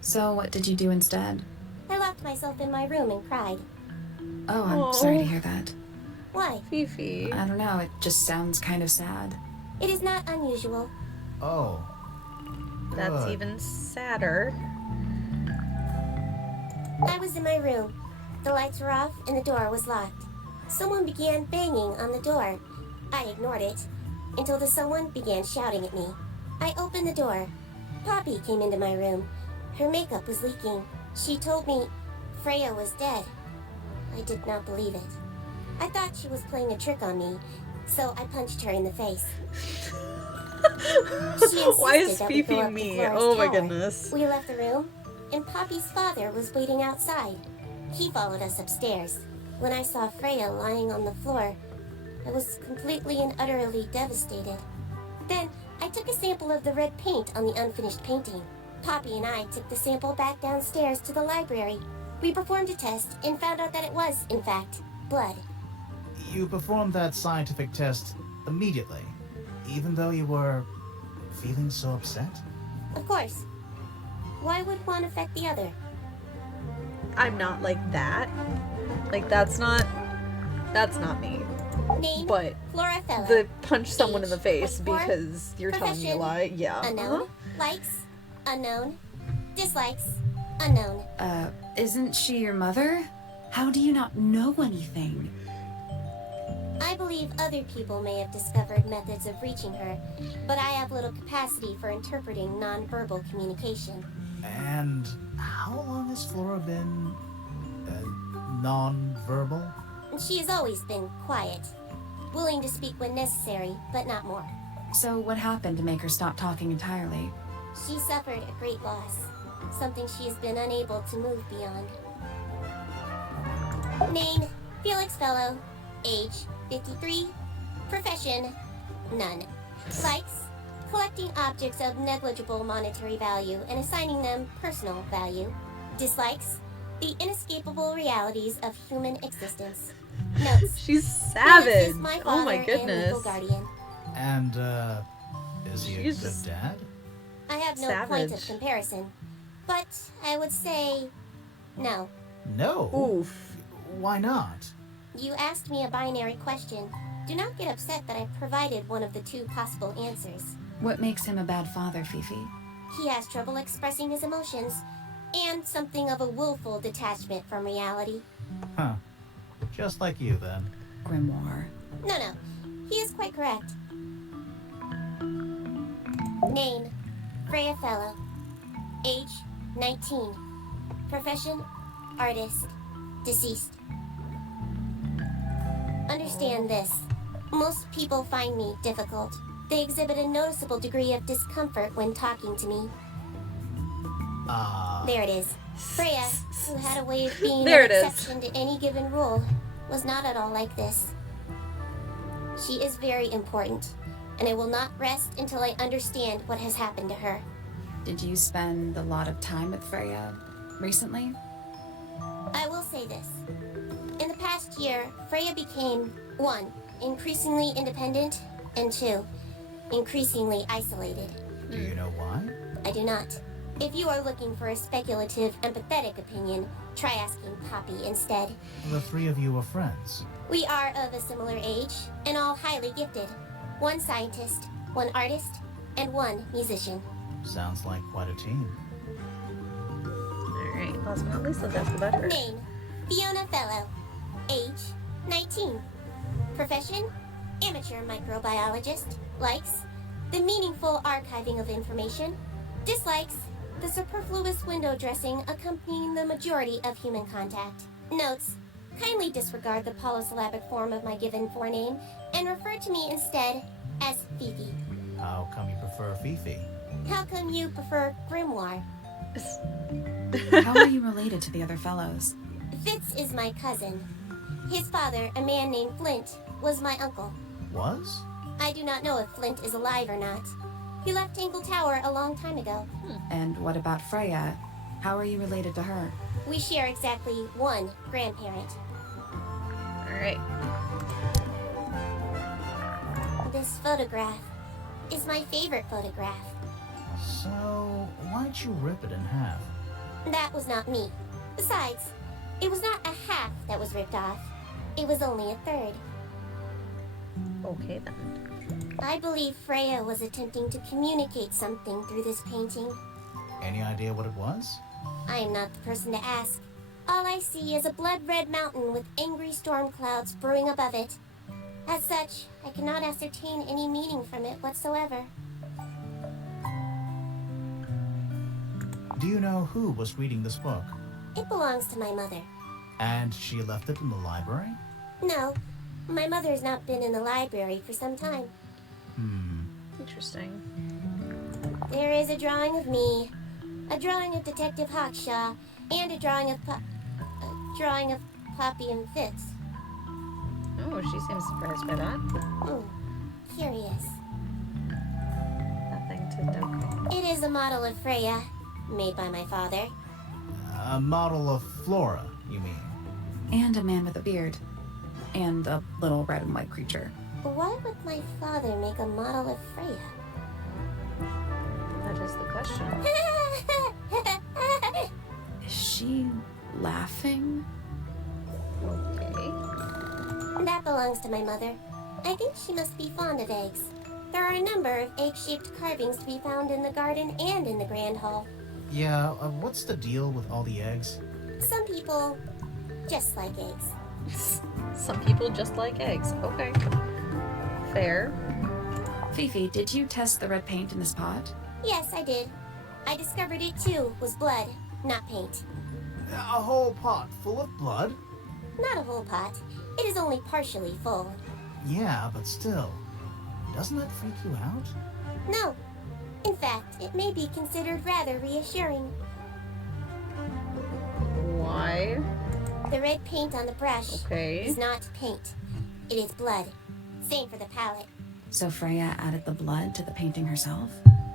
So what did you do instead? I locked myself in my room and cried. Oh, I'm sorry to hear that. Why? Fifi. I don't know, it just sounds kind of sad. It is not unusual. oh. That's Good. even sadder. I was in my room. The lights were off and the door was locked. Someone began banging on the door. I ignored it until the someone began shouting at me. I opened the door. Poppy came into my room. Her makeup was leaking. She told me Freya was dead. I did not believe it. I thought she was playing a trick on me, so I punched her in the face. She Why is insisted that we Fifi go up to me? Flora's Oh my tower. goodness. We left the room, and Poppy's father was waiting outside. He followed us upstairs. When I saw Freya lying on the floor, I was completely and utterly devastated. Then, I took a sample of the red paint on the unfinished painting. Poppy and I took the sample back downstairs to the library. We performed a test and found out that it was, in fact, blood. You performed that scientific test immediately, even though you were feeling so upset? Of course. Why would one affect the other? I'm not like that. Like, that's not me. Name, But Freya Fellow. the punch someone in the face 24, because you're telling me a lie, yeah. Unknown. Likes. Unknown. Dislikes. Unknown. Isn't she your mother? How do you not know anything? I believe other people may have discovered methods of reaching her, but I have little capacity for interpreting nonverbal communication. And how long has Flora been non-verbal? She has always been quiet, willing to speak when necessary, but not more. So what happened to make her stop talking entirely? She suffered a great loss, something she has been unable to move beyond. Name, Felix Fellow. Age, 53. Profession, none. Likes, collecting objects of negligible monetary value and assigning them personal value. Dislikes, the inescapable realities of human existence. Notes, She's Felix savage. is my Oh my father and goodness. legal guardian. And, is he a She's good just- dad? I have no point of Savage. comparison, but I would say no. No. Oof. Why not? You asked me a binary question. Do not get upset that I provided one of the two possible answers. What makes him a bad father, Fifi? He has trouble expressing his emotions, and something of a willful detachment from reality. Huh. Just like you, then. Grimoire. No, he is quite correct. Name, Freya Fellow. Age, 19. Profession, artist. Deceased. Understand this. Most people find me difficult. They exhibit a noticeable degree of discomfort when talking to me. There it is. Freya, who had a way of being There an it is. exception to any given rule, was not at all like this. She is very important, and I will not rest until I understand what has happened to her. Did you spend a lot of time with Freya recently? I will say this. In the past year, Freya became 1. Increasingly independent, and 2. Increasingly isolated. Do you know why? I do not. If you are looking for a speculative, empathetic opinion, try asking Poppy instead. The three of you were friends. We are of a similar age, and all highly gifted. 1 scientist, 1 artist, and 1 musician. Sounds like quite a team. Alright, last but not least, let's ask about her. Name, Fiona Fellow. Age, 19. Profession, amateur microbiologist. Likes, the meaningful archiving of information. Dislikes, the superfluous window dressing accompanying the majority of human contact. Notes, kindly disregard the polysyllabic form of my given forename and refer to me instead as Fifi. How come you prefer Fifi? How come you prefer Grimoire? How are you related to the other fellows? Fitz is my cousin. His father, a man named Flint, was my uncle. Was? I do not know if Flint is alive or not. He left Tangle Tower a long time ago. And what about Freya? How are you related to her? We share exactly one grandparent. Alright. This photograph is my favorite photograph. So, why'd you rip it in half? That was not me. Besides, it was not a half that was ripped off. It was only a third. Okay then. I believe Freya was attempting to communicate something through this painting. Any idea what it was? I am not the person to ask. All I see is a blood-red mountain with angry storm clouds brewing above it. As such, I cannot ascertain any meaning from it whatsoever. Do you know who was reading this book? It belongs to my mother. And she left it in the library? No, my mother has not been in the library for some time. Interesting. There is a drawing of me, a drawing of Detective Hawkshaw, and a drawing of Poppy and Fitz. Oh, she seems surprised by that. Curious. Nothing to okay. It is a model of Freya, made by my father. A model of Flora, you mean? And a man with a beard. And a little red and white creature. Why would my father make a model of Freya? That is the question. Is she laughing? Okay. That belongs to my mother. I think she must be fond of eggs. There are a number of egg-shaped carvings to be found in the garden and in the Grand Hall. Yeah, what's the deal with all the eggs? Some people just like eggs. Some people just like eggs. Okay. Fair. Fifi, did you test the red paint in this pot? Yes, I did. I discovered it too was blood, not paint. A whole pot full of blood? Not a whole pot. It is only partially full. Yeah, but still. Doesn't that freak you out? No. In fact, it may be considered rather reassuring. Why? The red paint on the brush Okay. is not paint. It is blood. Same for the palette. So Freya added the blood to the painting herself?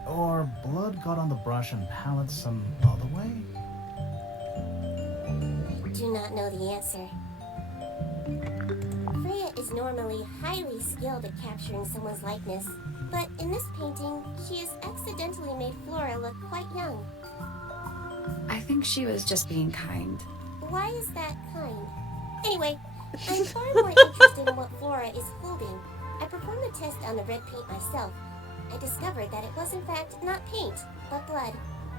Or blood got on the brush and palette some other way? I do not know the answer. Freya is normally highly skilled at capturing someone's likeness, but in this painting, she has accidentally made Flora look quite young. I think she was just being kind. Why is that kind? Anyway, I'm far more interested in what Flora is holding. I performed the test on the red paint myself. I discovered that it was in fact not paint, but blood.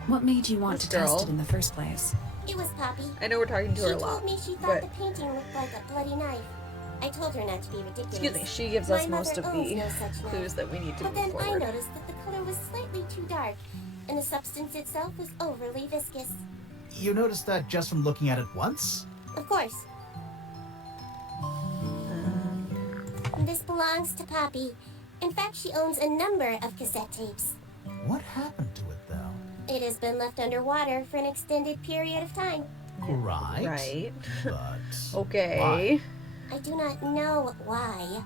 What made you want This to test girl. it in the first place? It was Poppy. I know we're talking to She her a lot. told me she but- thought the painting looked like a bloody knife. I told her not to be ridiculous. Excuse me, she gives My us most of mother owns the no such knife. clues that we need to But move then I forward. noticed that the color was slightly too dark, and the substance itself was overly viscous. You noticed that just from looking at it once? Of course. This belongs to Poppy. In fact, she owns a number of cassette tapes. What happened to it, though? It has been left underwater for an extended period of time. Right. Right. But... Okay. I do not know why.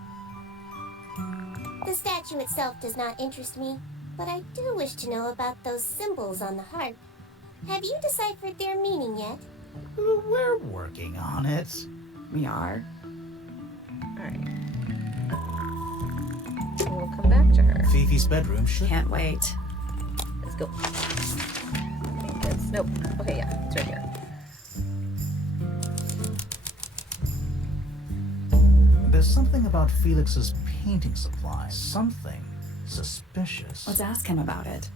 The statue itself does not interest me, but I do wish to know about those symbols on the harp. Have you deciphered their meaning yet? We're working on it. We are. Alright. We'll come back to her. Fifi's bedroom should... Can't wait. Let's go. I think that's... Nope. Okay, yeah. It's right here. There's something about Felix's painting supply. Something suspicious. Let's ask him about it.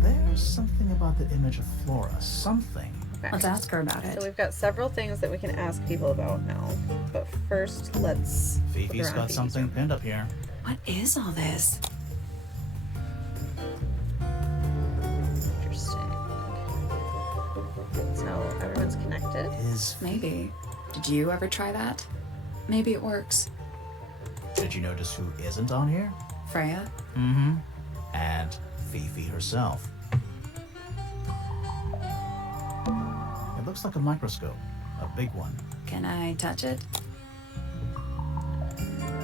There's something about the image of Flora. Something. Okay. Let's ask her about So it. we've got several things that we can ask people about now. But first, let's... look Fifi's around got Fifi's something room. pinned up here. What is all this? Interesting. That's how everyone's connected. Is... Maybe. Did you ever try that? Maybe it works. Did you notice who isn't on here? Freya? Mm-hmm. And Fifi herself. It looks like a microscope. A big one. Can I touch it?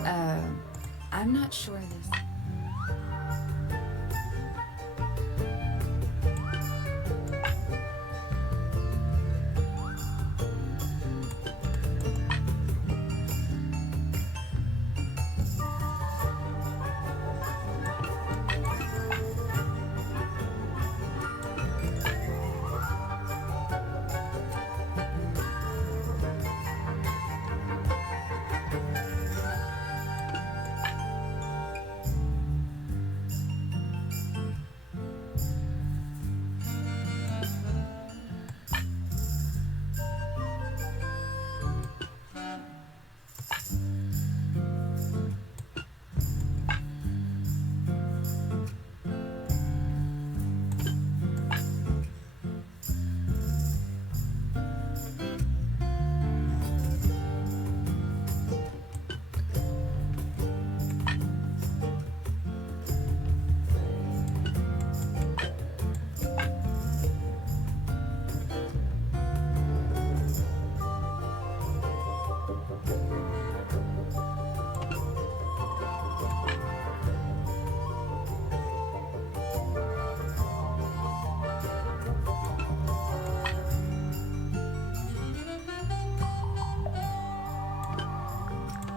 I'm not sure this...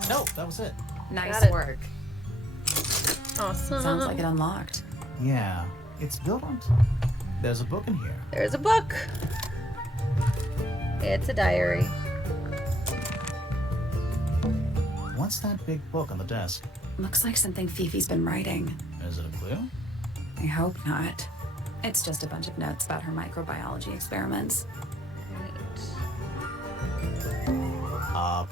No, that was it. Nice Got it. work. Awesome. Sounds like it unlocked. Yeah, it's built on. There's a book in here. There's a book. It's a diary. What's that big book on the desk? Looks like something Fifi's been writing. Is it a clue? I hope not. It's just a bunch of notes about her microbiology experiments.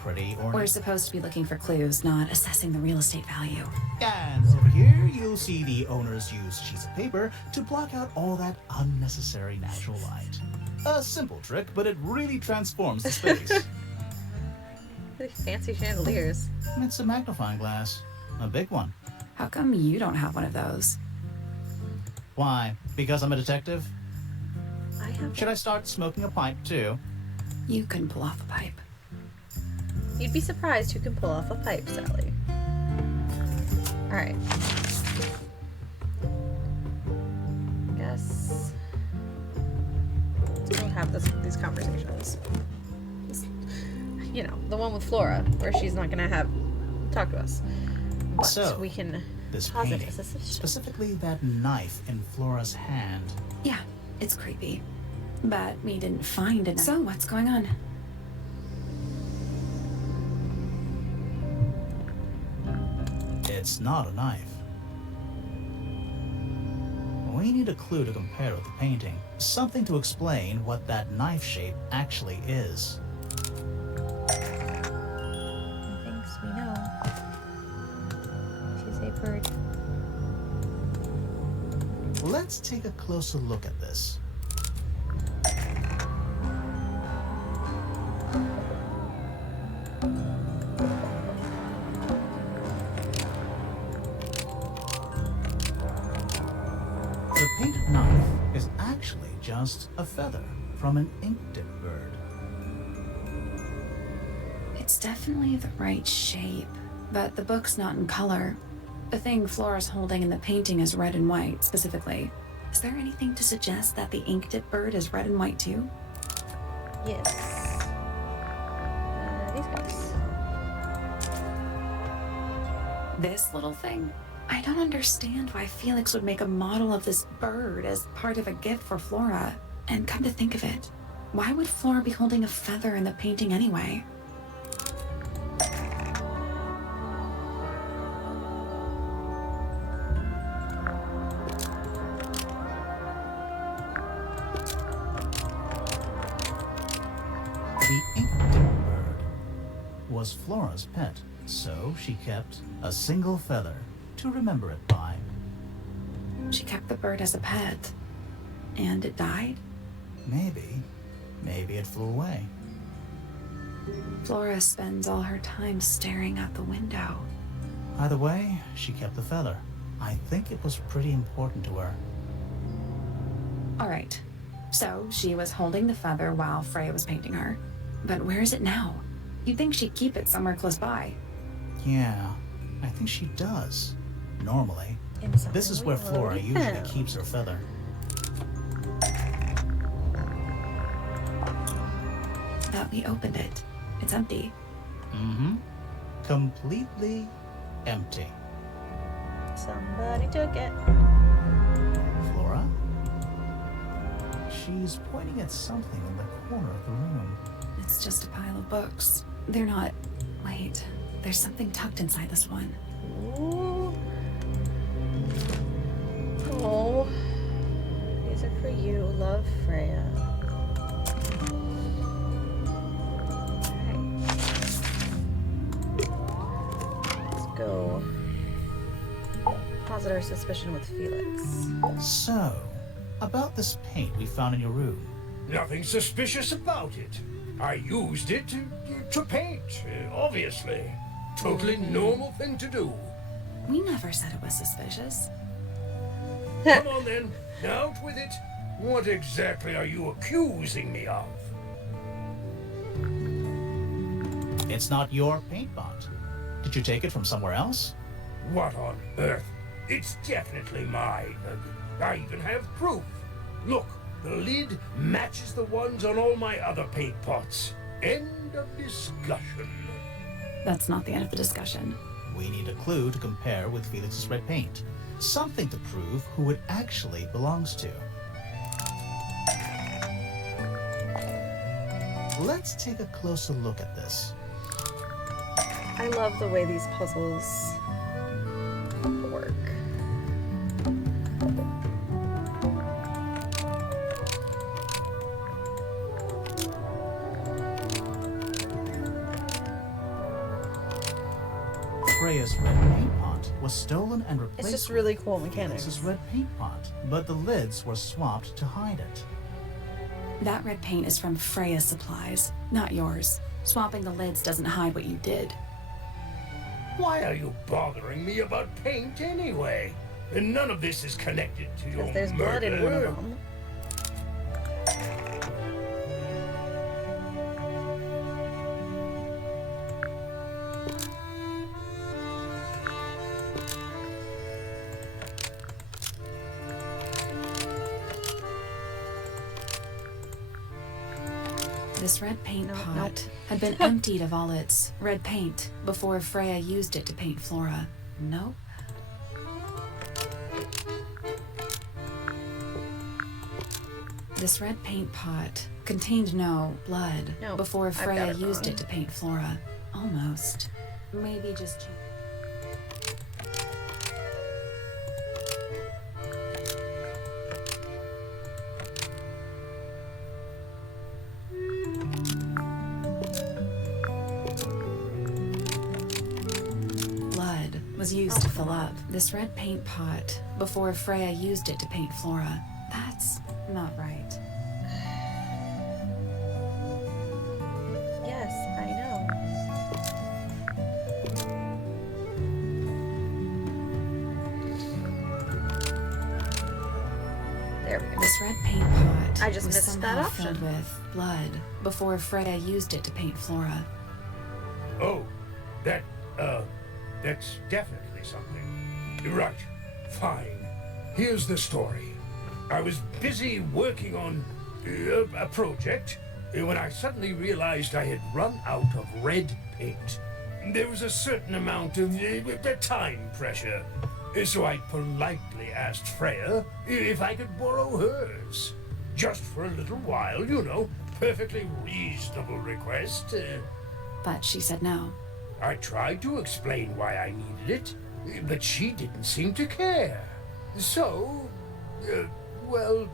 Pretty We're ornate. supposed to be looking for clues, not assessing the real estate value. And over here, you'll see the owners use sheets of paper to block out all that unnecessary natural light. A simple trick, but it really transforms the space. Really fancy chandeliers. It's a magnifying glass. A big one. How come you don't have one of those? Why? Because I'm a detective? I have. Should I start smoking a pipe too? You can pull off a pipe. You'd be surprised who can pull off a pipe, Sally. Alright. Guess. We'll have these conversations. You know, the one with Flora, where she's not gonna talk to us. But So, we can This posit painting, a suspicion. specifically that knife in Flora's hand. Yeah, it's creepy. But we didn't find it. So, what's going on? It's not a knife. We need a clue to compare with the painting. Something to explain what that knife shape actually is. Thanks, we know. She's a bird. Let's take a closer look at this. The painted knife is actually just a feather from an ink-dip bird. It's definitely the right shape, but the book's not in color. The thing Flora's holding in the painting is red and white, specifically. Is there anything to suggest that the ink-dip bird is red and white too? Yes. These guys. This little thing? I don't understand why Felix would make a model of this bird as part of a gift for Flora. And come to think of it, why would Flora be holding a feather in the painting anyway? The ink-dip bird was Flora's pet, so she kept a single feather to remember it by. She kept the bird as a pet. And it died? Maybe it flew away. Flora spends all her time staring out the window. Either way, she kept the feather. I think it was pretty important to her. All right. So she was holding the feather while Freya was painting her. But where is it now? You'd think she'd keep it somewhere close by. Yeah, I think she does. Normally. This is where Flora usually keeps her feather. Thought we opened it. It's empty. Mm-hmm. Completely empty. Somebody took it. Flora? She's pointing at something in the corner of the room. It's just a pile of books. They're not... Wait. There's something tucked inside this one. Ooh. Oh. These are for you, love, Freya. Let's go posit our suspicion with Felix. So, about this paint we found in your room. Nothing suspicious about it. I used it to paint, obviously. Totally normal thing to do. We never said it was suspicious. Come on then, out with it. What exactly are you accusing me of? It's not your paint pot. Did you take it from somewhere else? What on earth? It's definitely mine. I even have proof. Look, the lid matches the ones on all my other paint pots. End of discussion. That's not the end of the discussion. We need a clue to compare with Felix's red paint. Something to prove who it actually belongs to. Let's take a closer look at this. I love the way these puzzles work. Freya's red paint pot was stolen and replaced It's just really cool with mechanics. Felix's red paint pot, but the lids were swapped to hide it. That red paint is from Freya's supplies, not yours. Swapping the lids doesn't hide what you did. Why are you bothering me about paint anyway? And none of this is connected to your Because there's blood in one of them. This red paint pot nope. had been emptied of all its red paint before Freya used it to paint Flora. Nope. This red paint pot contained no blood Nope. before I've got Freya it used wrong. it to paint Flora. Almost. Maybe just... Blood was used to fill up this red paint pot before Freya used it to paint Flora. That's not right. Yes, I know. There we go. This red paint pot I just was missed that somehow option. filled with blood before Freya used it to paint Flora. Oh, that's definitely something. Right, fine. Here's the story. I was busy working on a project when I suddenly realized I had run out of red paint. There was a certain amount of time pressure, so I politely asked Freya if I could borrow hers. Just for a little while, you know. Perfectly reasonable request. But she said no. I tried to explain why I needed it, but she didn't seem to care. So, well,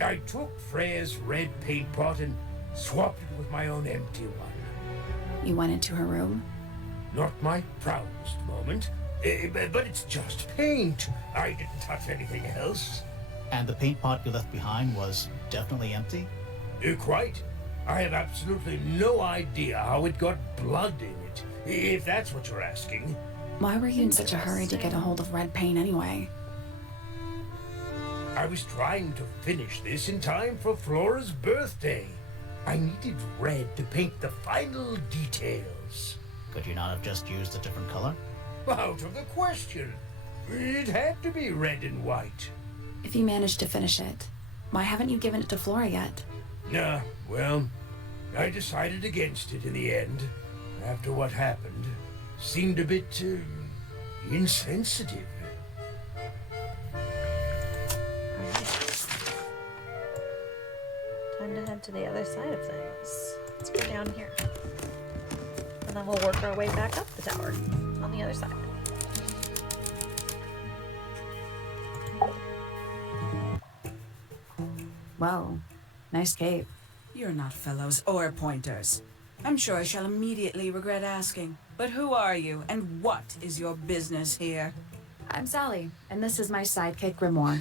I took Freya's red paint pot and swapped it with my own empty one. You went into her room? Not my proudest moment, but it's just paint. I didn't touch anything else. And the paint pot you left behind was definitely empty? Quite. I have absolutely no idea how it got blood in it, if that's what you're asking. Why were you in such a hurry to get a hold of red paint anyway? I was trying to finish this in time for Flora's birthday. I needed red to paint the final details. Could you not have just used a different color? Out of the question. It had to be red and white. If you managed to finish it, why haven't you given it to Flora yet? Nah, well, I decided against it in the end. After what happened, seemed a bit insensitive. Time to head to the other side of things. Let's go down here. And then we'll work our way back up the tower on the other side. Whoa, nice cape. You're not fellows or pointers. I'm sure I shall immediately regret asking. But who are you, and what is your business here? I'm Sally, and this is my sidekick Grimoire.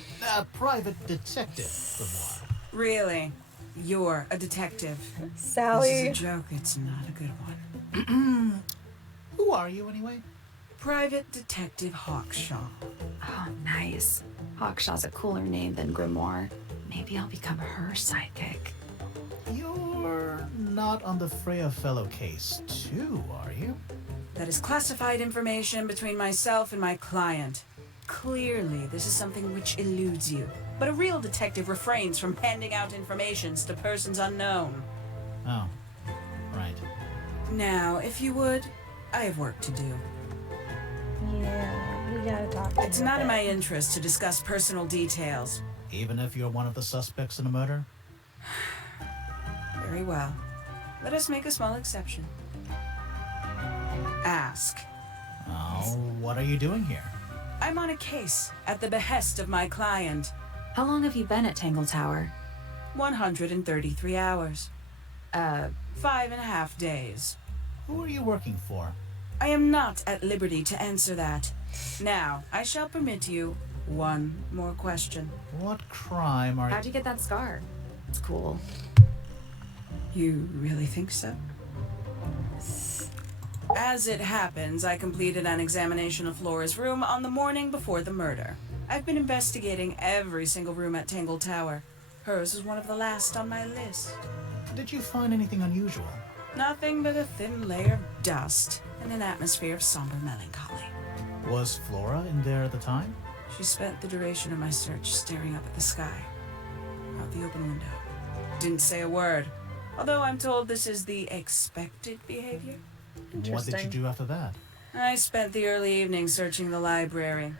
Private Detective Grimoire. Really? You're a detective. Sally. This is a joke, it's not a good one. Who are you anyway? Private Detective Hawkshaw. Oh, nice. Hawkshaw's a cooler name than Grimoire. Maybe I'll become her sidekick. You're not on the Freya Fellow case, too, are you? That is classified information between myself and my client. Clearly, this is something which eludes you. But a real detective refrains from handing out informations to persons unknown. Oh, right. Now, if you would, I have work to do. Yeah, we gotta talk to It's him a not in bit. my interest to discuss personal details. Even if you're one of the suspects in a murder? Very well. Let us make a small exception. Ask. Oh, what are you doing here? I'm on a case at the behest of my client. How long have you been at Tangle Tower? 133 hours. 5.5 days. Who are you working for? I am not at liberty to answer that. Now, I shall permit you one more question. What crime are How'd you get that scar? It's cool. You really think so? As it happens, I completed an examination of Flora's room on the morning before the murder. I've been investigating every single room at Tangle Tower. Hers was one of the last on my list. Did you find anything unusual? Nothing but a thin layer of dust and an atmosphere of somber melancholy. Was Flora in there at the time? She spent the duration of my search staring up at the sky, out the open window. Didn't say a word, although I'm told this is the expected behavior. What did you Interesting. do after that? I spent the early evening searching the library.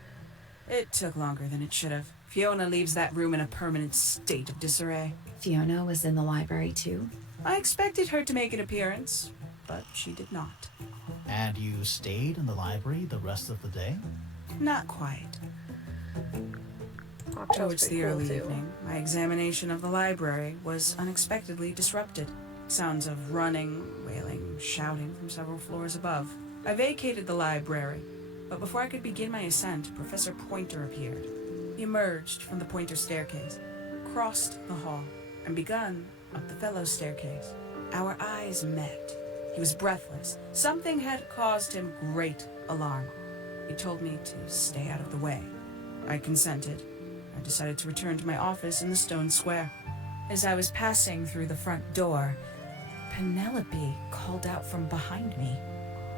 It took longer than it should have. Fiona leaves that room in a permanent state of disarray. Fiona was in the library too? I expected her to make an appearance, but she did not. And you stayed in the library the rest of the day? Not quite. Cocktail's Towards pretty the cool, early too. evening, my examination of the library was unexpectedly disrupted. Sounds of running, wailing, shouting from several floors above. I vacated the library, but before I could begin my ascent, Professor Pointer appeared. He emerged from the Pointer staircase, crossed the hall, and begun up the Fellow staircase. Our eyes met. He was breathless. Something had caused him great alarm. He told me to stay out of the way. I consented. I decided to return to my office in the stone square. As I was passing through the front door, Penelope called out from behind me.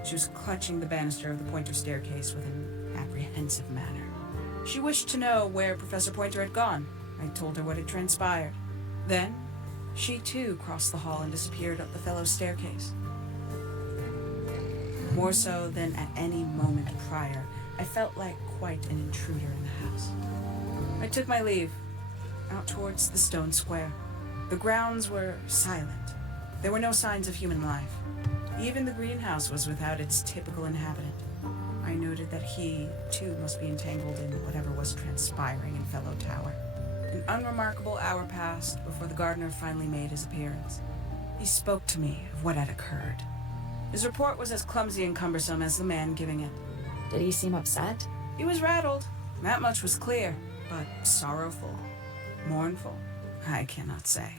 She was clutching the banister of the Pointer staircase with an apprehensive manner. She wished to know where Professor Pointer had gone. I told her what had transpired. Then, she too crossed the hall and disappeared up the Fellow staircase. More so than at any moment prior, I felt like quite an intruder in the house. I took my leave, out towards the stone square. The grounds were silent. There were no signs of human life. Even the greenhouse was without its typical inhabitant. I noted that he, too, must be entangled in whatever was transpiring in Fellow Tower. An unremarkable hour passed before the gardener finally made his appearance. He spoke to me of what had occurred. His report was as clumsy and cumbersome as the man giving it. Did he seem upset? He was rattled, that much was clear, but sorrowful, mournful, I cannot say.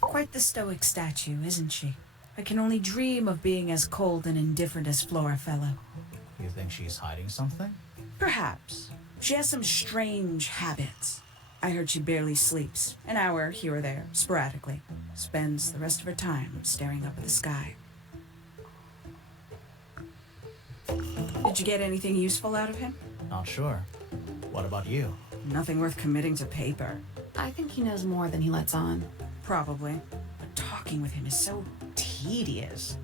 Quite the stoic statue, isn't she? I can only dream of being as cold and indifferent as Freya Fellow. You think she's hiding something? Perhaps. She has some strange habits. I heard she barely sleeps, an hour here or there, sporadically. Spends the rest of her time staring up at the sky. Did you get anything useful out of him? Not sure. What about you? Nothing worth committing to paper. I think he knows more than he lets on. Probably. But talking with him is so tedious.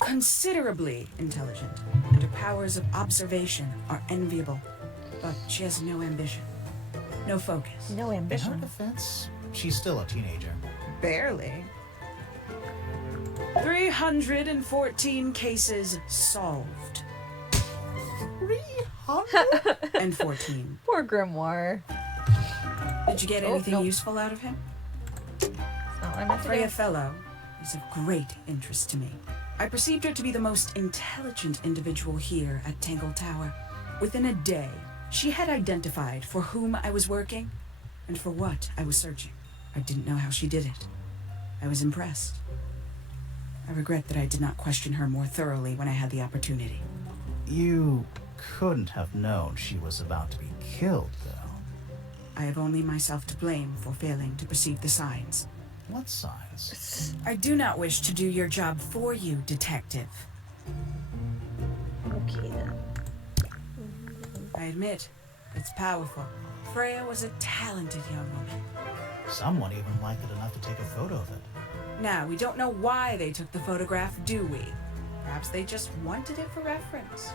Considerably intelligent, and her powers of observation are enviable. But she has no ambition. No focus. No In her ambition. defense, she's still a teenager. Barely. 314 cases solved. 314. Poor Grimoire. Did you get Oh, anything no. useful out of him? That's not what I meant to Freya do. Fellow is of great interest to me. I perceived her to be the most intelligent individual here at Tangle Tower. Within a day, she had identified for whom I was working and for what I was searching. I didn't know how she did it. I was impressed. I regret that I did not question her more thoroughly when I had the opportunity. You couldn't have known she was about to be killed, though. I have only myself to blame for failing to perceive the signs. What signs? I do not wish to do your job for you, Detective. Okay then. I admit, it's powerful. Freya was a talented young woman. Someone even liked it enough to take a photo of it. Now, we don't know why they took the photograph, do we? Perhaps they just wanted it for reference.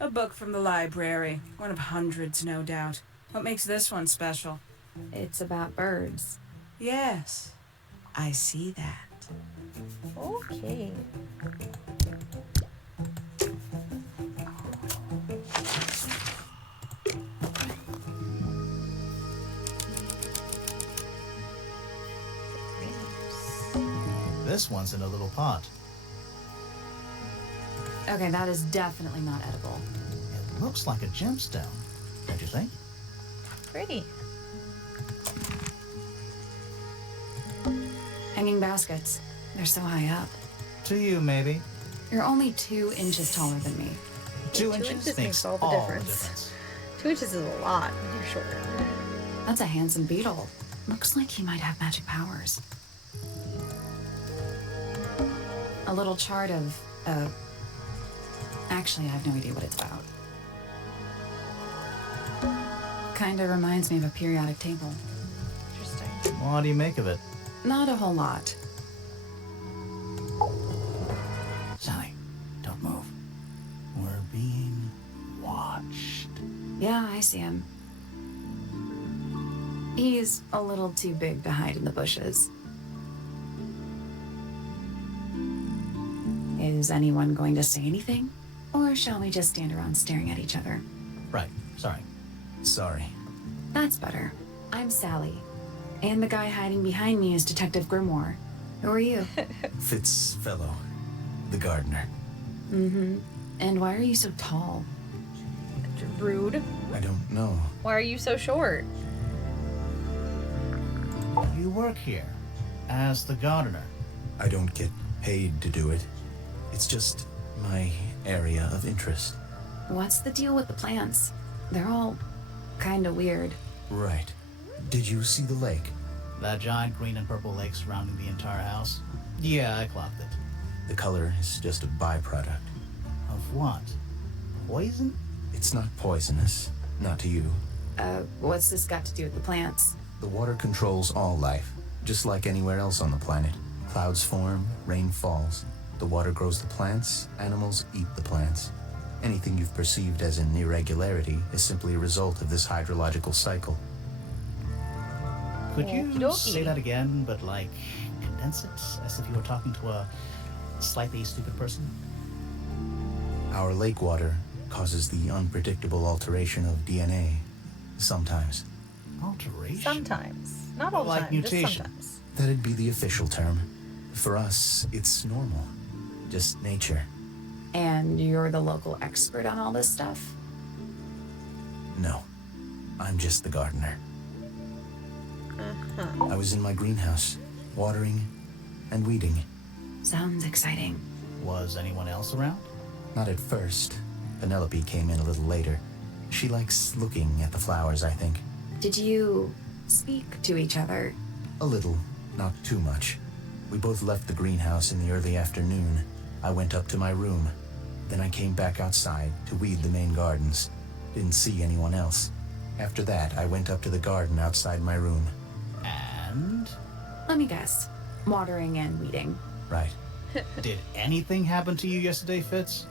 A book from the library. One of hundreds, no doubt. What makes this one special? It's about birds. Yes, I see that. Okay. This one's in a little pot. Okay, that is definitely not edible. It looks like a gemstone, don't you think? Pretty. Hanging baskets. They're so high up. To you, maybe. You're only 2 inches taller than me. 2 2 inches inches makes makes all the all the difference. difference. 2 inches is a lot when you're shorter. That's a handsome beetle. Looks like he might have magic powers. A little chart of, actually, I have no idea what it's about. Kinda reminds me of a periodic table. Interesting. What do you make of it? Not a whole lot. Sally, don't move. We're being watched. Yeah, I see him. He's a little too big to hide in the bushes. Is anyone going to say anything? Or shall we just stand around staring at each other? Right, sorry. Sorry. That's better. I'm Sally. And the guy hiding behind me is Detective Grimoire. Who are you? Fellow, the gardener. Mm-hmm. And why are you so tall? Rude. I don't know. Why are you so short? You work here as the gardener. I don't get paid to do it. It's just my area of interest. What's the deal with the plants? They're all kinda weird. Right. Did you see the lake? That giant green and purple lake surrounding the entire house? Yeah, I clocked it. The color is just a byproduct. Of what? Poison? It's not poisonous. Not to you. What's this got to do with the plants? The water controls all life, just like anywhere else on the planet. Clouds form, rain falls. The water grows the plants, animals eat the plants. Anything you've perceived as an irregularity is simply a result of this hydrological cycle. Could you Okey-dokey. say that again, but like condense it as if you were talking to a slightly stupid person? Our lake water causes the unpredictable alteration of DNA. Sometimes. Alteration? Sometimes. Not all the Like time, mutation. just sometimes. That'd be the official term. For us, it's normal. Just nature. And you're the local expert on all this stuff? No. I'm just the gardener. I was in my greenhouse, watering and weeding. Sounds exciting. Was anyone else around? Not at first. Penelope came in a little later. She likes looking at the flowers, I think. Did you speak to each other? A little, not too much. We both left the greenhouse in the early afternoon. I went up to my room. Then I came back outside to weed the main gardens. Didn't see anyone else. After that, I went up to the garden outside my room. And? Let me guess. Watering and weeding. Right. Did anything happen to you yesterday, Fitz?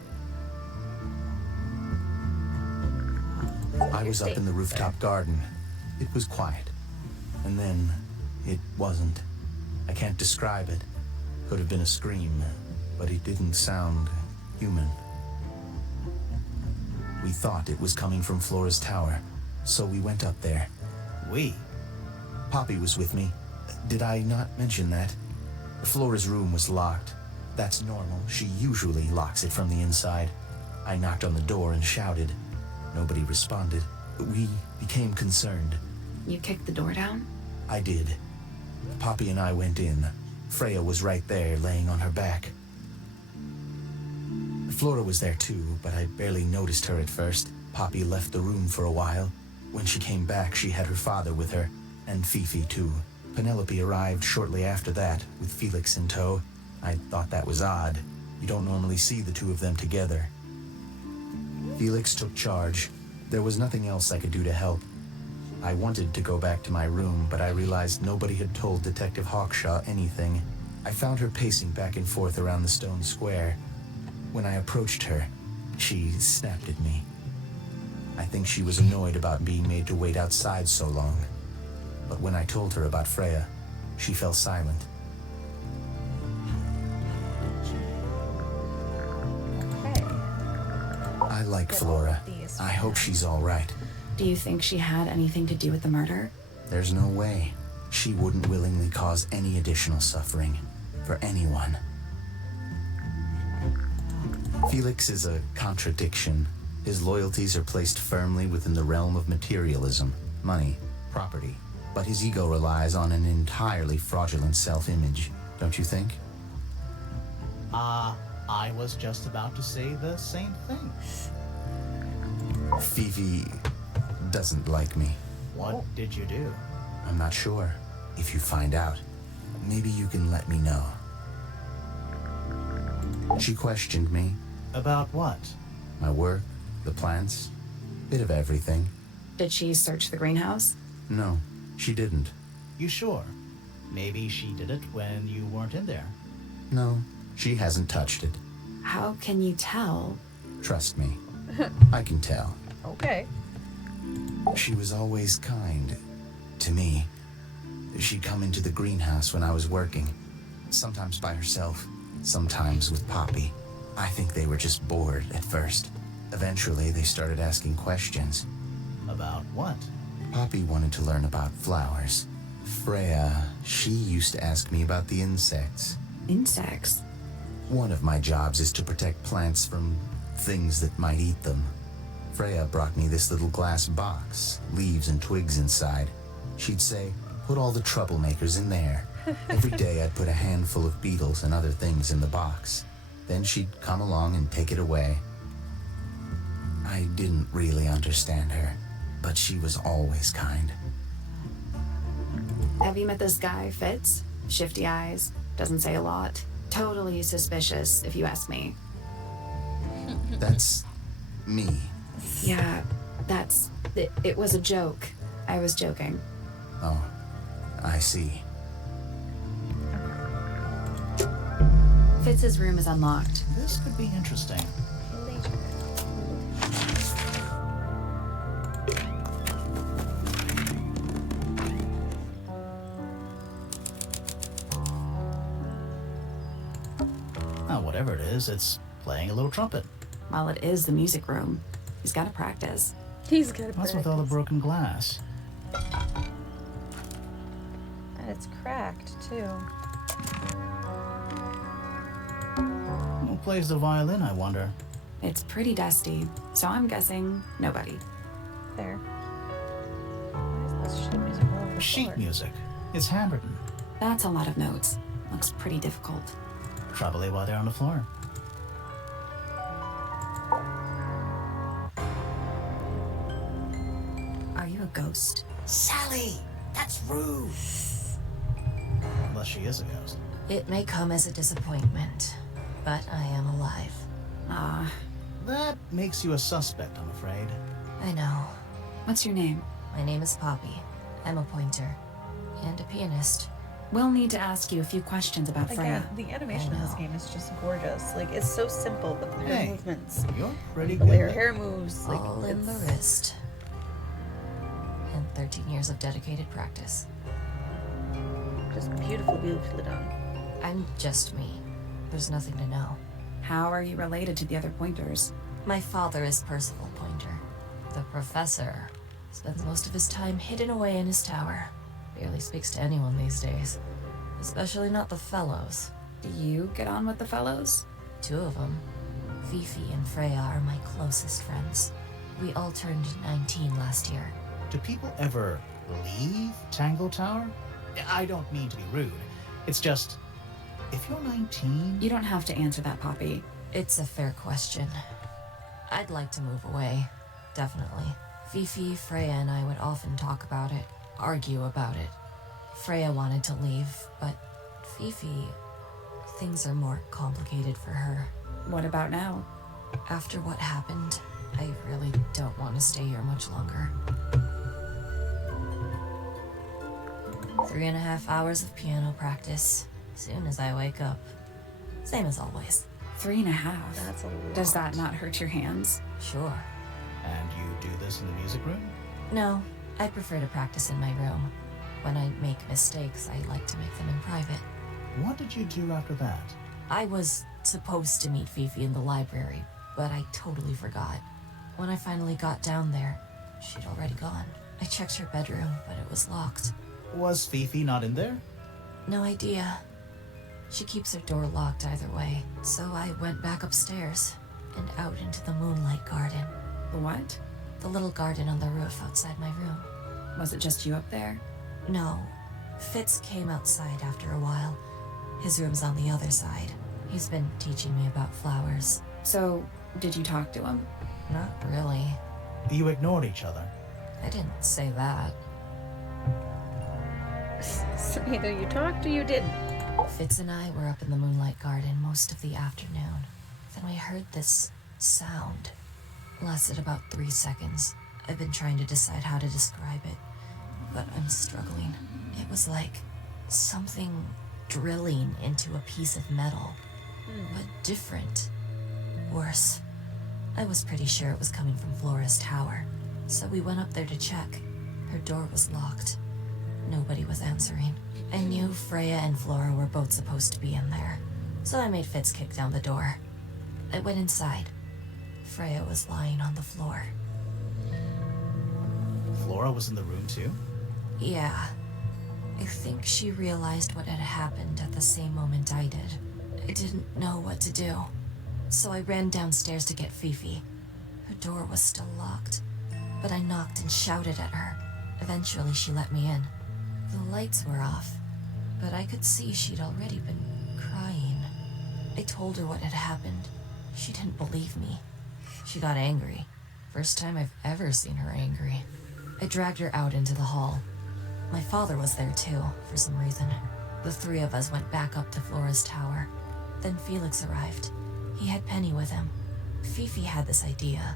I was up in the rooftop garden. It was quiet. And then, it wasn't. I can't describe it. Could have been a scream, but it didn't sound human. We thought it was coming from Flora's tower, so we went up there. We? Poppy was with me. Did I not mention that? Flora's room was locked. That's normal. She usually locks it from the inside. I knocked on the door and shouted. Nobody responded. We became concerned. You kicked the door down? I did. Poppy and I went in. Freya was right there, laying on her back. Flora was there too, but I barely noticed her at first. Poppy left the room for a while. When she came back, she had her father with her, and Fifi too. Penelope arrived shortly after that, with Felix in tow. I thought that was odd. You don't normally see the two of them together. Felix took charge. There was nothing else I could do to help. I wanted to go back to my room, but I realized nobody had told Detective Hawkshaw anything. I found her pacing back and forth around the stone square. When I approached her, she snapped at me. I think she was annoyed about being made to wait outside so long. But when I told her about Freya, she fell silent. Okay. I like Get Flora. all of these. I hope she's all right. Do you think she had anything to do with the murder? There's no way. She wouldn't willingly cause any additional suffering for anyone. Felix is a contradiction. His loyalties are placed firmly within the realm of materialism, money, property. But his ego relies on an entirely fraudulent self-image, don't you think? I was just about to say the same thing. Fifi doesn't like me. What did you do? I'm not sure. If you find out, maybe you can let me know. She questioned me. About what? My work, the plants, bit of everything. Did she search the greenhouse? No, she didn't. You sure? Maybe she did it when you weren't in there. No, she hasn't touched it. How can you tell? Trust me, I can tell. Okay. She was always kind to me. She'd come into the greenhouse when I was working, sometimes by herself, sometimes with Poppy. I think they were just bored at first. Eventually, they started asking questions. About what? Poppy wanted to learn about flowers. Freya, she used to ask me about the insects. Insects? One of my jobs is to protect plants from things that might eat them. Freya brought me this little glass box, leaves and twigs inside. She'd say, put all the troublemakers in there. Every day I'd put a handful of beetles and other things in the box. Then she'd come along and take it away. I didn't really understand her, but she was always kind. Have you met this guy, Fitz? Shifty eyes, doesn't say a lot. Totally suspicious, if you ask me. That's me. Yeah, it was a joke. I was joking. Oh, I see. Fitz's room is unlocked. This could be interesting. Now, whatever it is, it's playing a little trumpet. Well, it is the music room. He's got to practice. He's got What's with all the broken glass? And it's cracked, too. Who plays the violin, I wonder? It's pretty dusty, so I'm guessing nobody. There. Why is this sheet music all over the Sheet floor? music. It's handwritten. That's a lot of notes. Looks pretty difficult. Probably why they're on the floor. Are you a ghost? Sally, that's rude. Unless she is a ghost. It may come as a disappointment, but I am alive. Ah, That makes you a suspect, I'm afraid. I know. what's your name? My name is Poppy. I'm a pointer. And a pianist. We'll need to ask you a few questions about Again, Freya. the animation of this know. game is just gorgeous. Like, it's so simple, but the hair Hey. movements, You're pretty the way her good. hair moves, like, All in the it's wrist. And 13 years of dedicated practice. just beautifully done. I'm just me. There's nothing to know. How are you related to the other pointers? My father is Percival Pointer. The professor spends most of his time hidden away in his tower. Barely speaks to anyone these days. Especially not the fellows. Do you get on with the fellows? 2 of them. Fifi and Freya are my closest friends. We all turned 19 last year. Do people ever leave Tangle Tower? I don't mean to be rude. It's just, if you're 19... You don't have to answer that, Poppy. It's a fair question. I'd like to move away. Definitely. Fifi, Freya, and I would often talk about it, argue about it. Freya wanted to leave, but Fifi... things are more complicated for her. What about now? After what happened, I really don't want to stay here much longer. 3.5 hours of piano practice. Soon as I wake up. Same as always. 3.5. That's a lot. Does that not hurt your hands? Sure. And you do this in the music room? No, I prefer to practice in my room. When I make mistakes, I like to make them in private. What did you do after that? I was supposed to meet Fifi in the library, but I totally forgot. When I finally got down there, she'd already gone. I checked her bedroom, but it was locked. Was Fifi not in there? No idea. She keeps her door locked either way, so I went back upstairs and out into the moonlight garden. The what? The little garden on the roof outside my room. Was it just you up there? No. Fitz came outside after a while. His room's on the other side. He's been teaching me about flowers. So, did you talk to him? Not really. You ignored each other. I didn't say that. So either you talked or you didn't. Fitz and I were up in the moonlight garden most of the afternoon. Then we heard this sound. Lasted about 3 seconds. I've been trying to decide how to describe it, but I'm struggling. It was like something drilling into a piece of metal, but different. Worse. I was pretty sure it was coming from Flora's tower, so we went up there to check. Her door was locked. Nobody was answering. I knew Freya and Flora were both supposed to be in there, so I made Fitz kick down the door. I went inside. Freya was lying on the floor. Flora was in the room too? Yeah. I think she realized what had happened at the same moment I did. I didn't know what to do, so I ran downstairs to get Fifi. Her door was still locked, but I knocked and shouted at her. Eventually she let me in. The lights were off, but I could see she'd already been crying. I told her what had happened. She didn't believe me. She got angry. First time I've ever seen her angry. I dragged her out into the hall. My father was there too, for some reason. The three of us went back up to Flora's tower. Then Felix arrived. He had Penny with him. Fifi had this idea.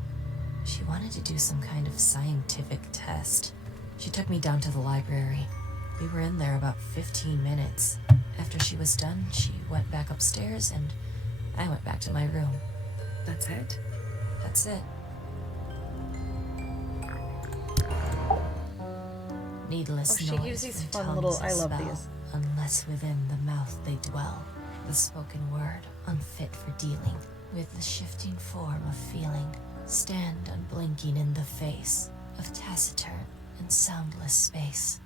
She wanted to do some kind of scientific test. She took me down to the library. We were in there about 15 minutes. After she was done, she went back upstairs and I went back to my room. That's it? That's it. Needless Oh, she noise gives these and fun tongues little- a I love spell, these. unless within the mouth they dwell. The spoken word, unfit for dealing with the shifting form of feeling. Stand unblinking in the face of taciturn and soundless space.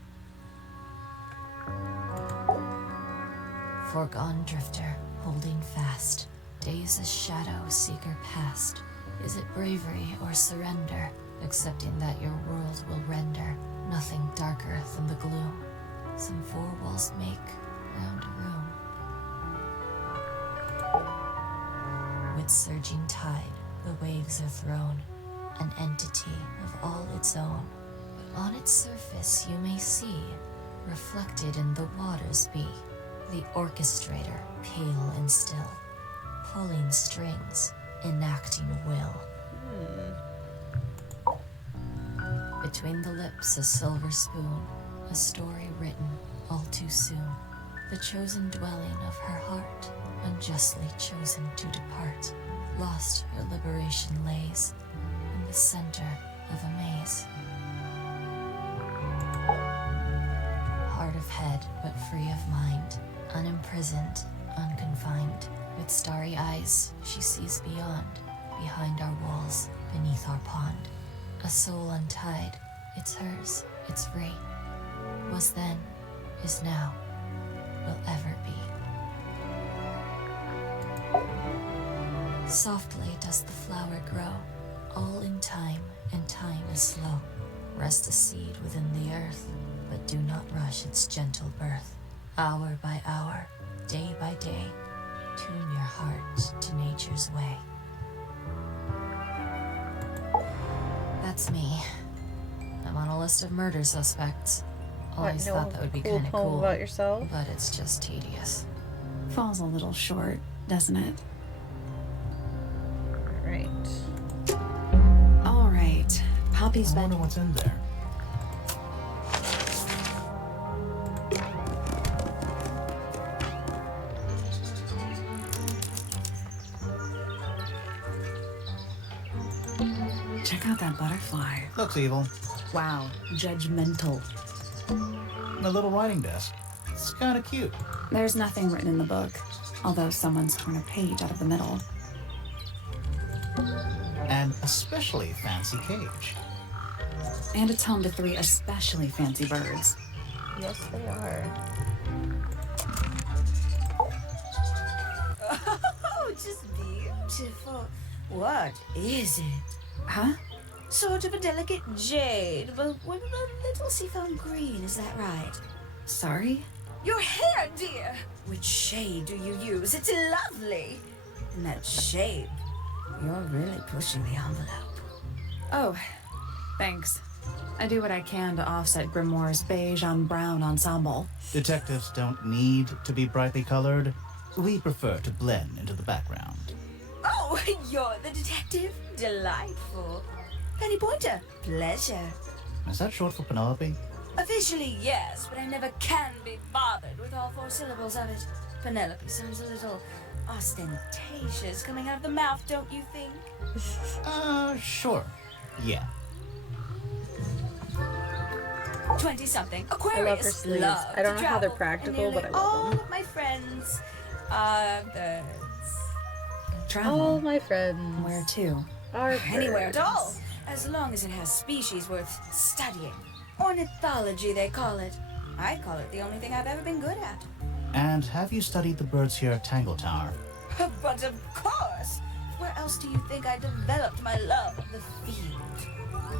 Foregone drifter, holding fast. Days as shadow seeker past. Is it bravery or surrender? Accepting that your world will render nothing darker than the gloom. Some four walls make round a room. With surging tide, the waves are thrown, an entity of all its own. But on its surface you may see, reflected in the waters be, the orchestrator, pale and still, pulling strings, enacting will. Between the lips a silver spoon, a story written all too soon. The chosen dwelling of her heart, unjustly chosen to depart. Lost her liberation lays, in the center of a maze. Hard of head, but free of mind, unimprisoned, unconfined. With starry eyes, she sees beyond, behind our walls, beneath our pond. A soul untied, it's hers, it's free. Was then, is now, will ever be. Softly does the flower grow, all in time, and time is slow. Rest a seed within the earth, but do not rush its gentle birth. Hour by hour, day by day, tune your heart to nature's way. That's me. I'm on a list of murder suspects. Always thought that would be kind of poem cool, about yourself? but it's just tedious. Falls a little short, doesn't it? All right. Poppy's I been... wonder what's in there. Check out that butterfly. Looks evil. Wow, judgmental. A little writing desk. It's kind of cute. There's nothing written in the book, although someone's torn a page out of the middle. An especially fancy cage. And it's home to 3 especially fancy birds. Yes, they are. Oh, just beautiful. What is it? Huh? Sort of a delicate jade, but with a little seafoam green, is that right? Sorry? Your hair, dear! Which shade do you use? It's lovely! And that shape, you're really pushing the envelope. Oh, thanks. I do what I can to offset Grimoire's beige on brown ensemble. Detectives don't need to be brightly colored. We prefer to blend into the background. Oh, you're the detective? Delightful. Penny Pointer, pleasure. Is that short for Penelope? Officially, yes, but I never can be bothered with all 4 syllables of it. Penelope sounds a little ostentatious coming out of the mouth, don't you think? Sure. Yeah. 20-something. I love her Aquarius. sleeves. Love I don't to know how they're travel, practical, and but I nearly all love them. of my friends are birds. Travel. All my friends Where to? are Anywhere at birds. all, as long as it has species worth studying. Ornithology, they call it. I call it the only thing I've ever been good at. And have you studied the birds here at Tangle Tower? But of course! Where else do you think I developed my love of the field?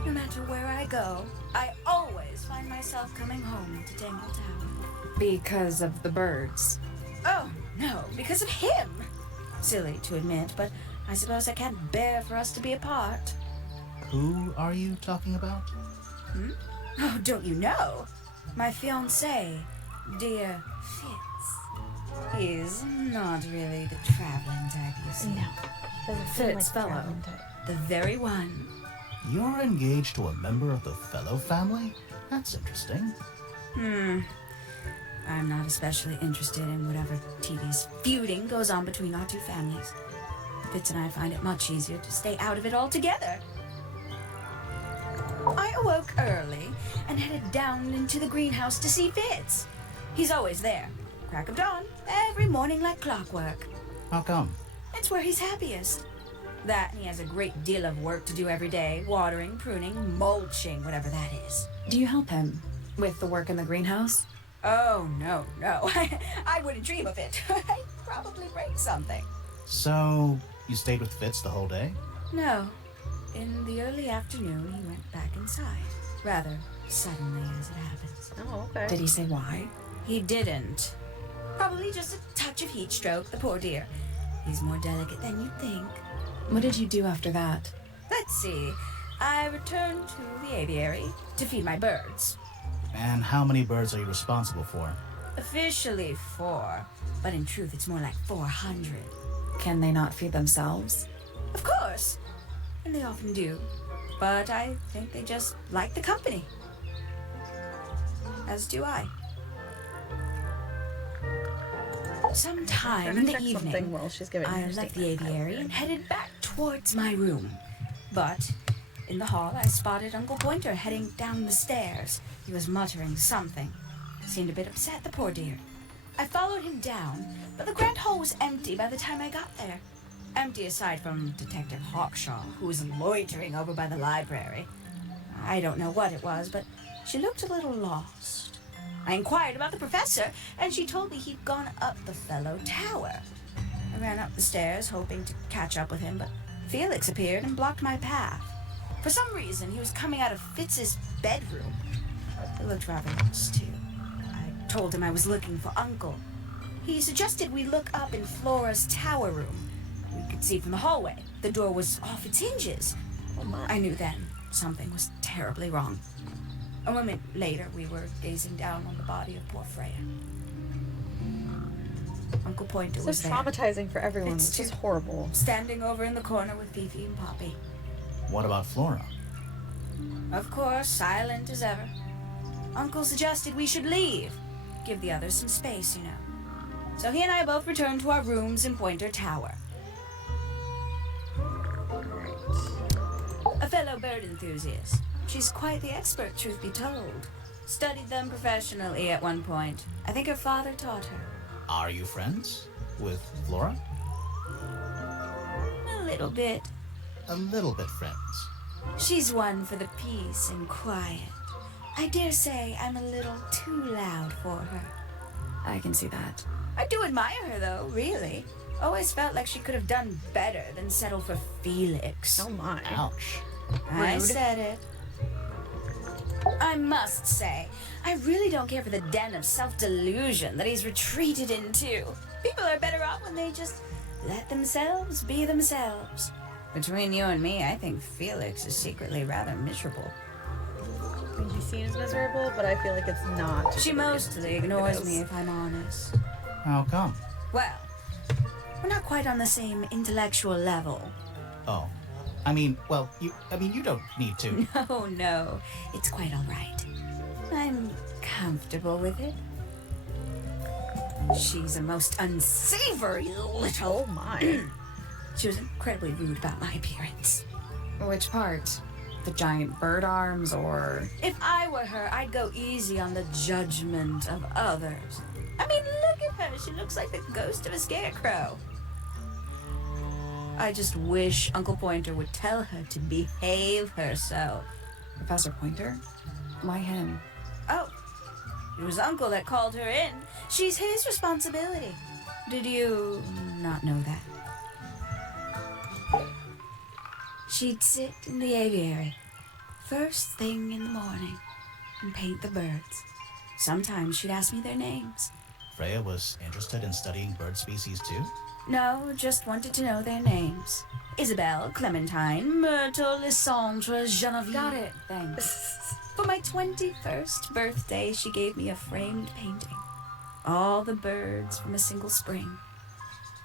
No matter where I go, I always find myself coming home to Tangle Tower. Because of the birds. Oh, no, because of him! Silly to admit, but I suppose I can't bear for us to be apart. Who are you talking about? Oh, don't you know? My fiancé, dear Fitz. He's not really the traveling type, you see. No. Doesn't seem Fitz like Fellow. traveling type. The very one. You're engaged to a member of the Fellow family? That's interesting. I'm not especially interested in whatever tedious feuding goes on between our 2 families. Fitz and I find it much easier to stay out of it altogether. I awoke early and headed down into the greenhouse to see Fitz. He's always there. Crack of dawn, every morning like clockwork. How come? It's where he's happiest. That and he has a great deal of work to do every day. Watering, pruning, mulching, whatever that is. Do you help him with the work in the greenhouse? Oh, no. I wouldn't dream of it. I'd probably break something. So, you stayed with Fitz the whole day? No. In the early afternoon, he went back inside. Rather suddenly, as it happens. Oh, okay. Did he say why? He didn't. Probably just a touch of heat stroke, the poor dear. He's more delicate than you'd think. What did you do after that? Let's see. I returned to the aviary to feed my birds. And how many birds are you responsible for? Officially 4, but in truth it's more like 400. Can they not feed themselves? Of course. And they often do. But I think they just like the company. As do I. Sometime in Trying to the check something evening, while she's giving I her left the statement. aviary and headed back towards my room. But in the hall, I spotted Uncle Pointer heading down the stairs. He was muttering something. Seemed a bit upset, the poor dear. I followed him down, but the grand hall was empty by the time I got there. Empty aside from Detective Hawkshaw, who was loitering over by the library. I don't know what it was, but she looked a little lost. I inquired about the professor, and she told me he'd gone up the Fellow Tower. I ran up the stairs, hoping to catch up with him, but Felix appeared and blocked my path. For some reason, he was coming out of Fitz's bedroom. He looked rather lost, too. I told him I was looking for Uncle. He suggested we look up in Flora's tower room. We could see from the hallway. The door was off its hinges. I knew then something was terribly wrong. A moment later, we were gazing down on the body of poor Freya. Uncle Pointer So was there, traumatizing for everyone. It's It's just too- horrible. standing over in the corner with Fifi and Poppy. What about Flora? Of course, silent as ever. Uncle suggested we should leave. Give the others some space, you know. So he and I both returned to our rooms in Pointer Tower. A fellow bird enthusiast. She's quite the expert, truth be told. Studied them professionally at one point. I think her father taught her. Are you friends with Flora? A little bit. A little bit friends. She's one for the peace and quiet. I dare say I'm a little too loud for her. I can see that. I do admire her, though, really. Always felt like she could have done better than settle for Felix. Oh my. Ouch. I Rude. said it. I must say, I really don't care for the den of self-delusion that he's retreated into. People are better off when they just let themselves be themselves. Between you and me, I think Felix is secretly rather miserable. I mean, he seems miserable, but I feel like it's not. She mostly ignores me, if I'm honest. How come? Well, we're not quite on the same intellectual level. Oh. I mean, you don't need to. No, it's quite all right. I'm comfortable with it. She's a most unsavory little... Oh my. She was incredibly rude about my appearance. Which part? The giant bird arms, or... If I were her, I'd go easy on the judgment of others. I mean, look at her. She looks like the ghost of a scarecrow. I just wish Uncle Pointer would tell her to behave herself. Professor Pointer? Why him? Oh, it was Uncle that called her in. She's his responsibility. Did you not know that? She'd sit in the aviary, first thing in the morning, and paint the birds. Sometimes she'd ask me their names. Freya was interested in studying bird species too? No, just wanted to know their names. Isabelle, Clementine, Myrtle, Lysandre, Genevieve. Got it, thanks. For my 21st birthday, she gave me a framed painting. All the birds from a single spring,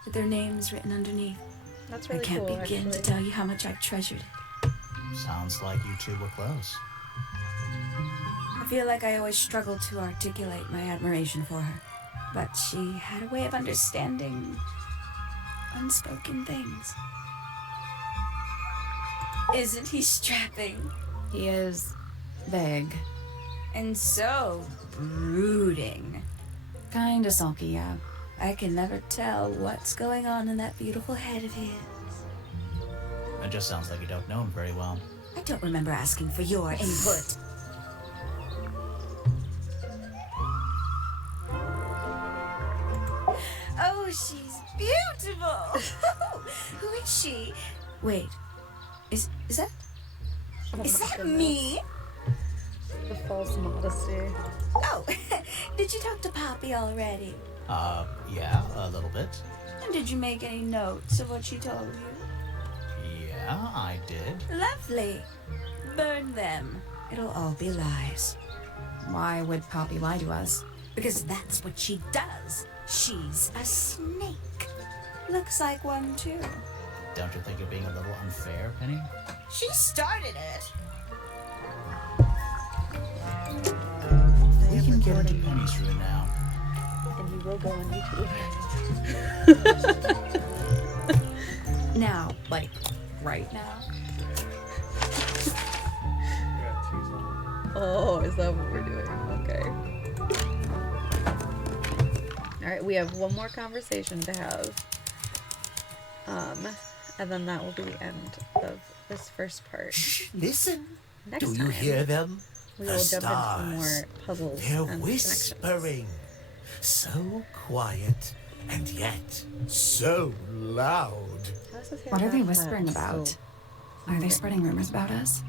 with their names written underneath. That's really I can't cool, begin actually. to tell you how much I've treasured it. Sounds like you two were close. I feel like I always struggled to articulate my admiration for her, but she had a way of understanding unspoken things. Isn't he strapping? He is big. And so brooding. Kinda sulky, yeah. I can never tell what's going on in that beautiful head of his. It just sounds like you don't know him very well. I don't remember asking for your input. Oh, she's beautiful! Who is she? Wait, is that Oh is my that goodness. me? The false modesty. Oh, did you talk to Poppy already? Yeah, a little bit. And did you make any notes of what she told you? Yeah, I did. Lovely. Burn them. It'll all be lies. Why would Poppy lie to us? Because that's what she does. She's a snake. Looks like one, too. Don't you think you're being a little unfair, Penny? She started it. We can get into Penny's room now. And you will go on YouTube. Now, like, right now? Oh, is that what we're doing? Okay. Alright, we have one more conversation to have. And then that will be the end of this first part. Shh, listen. Next Do time, you hear them? we The will jump into some stars. more puzzles They're and connections. whispering. So quiet and yet so loud. How does this What are they have whispering that? about? So- Are they spreading rumors about us?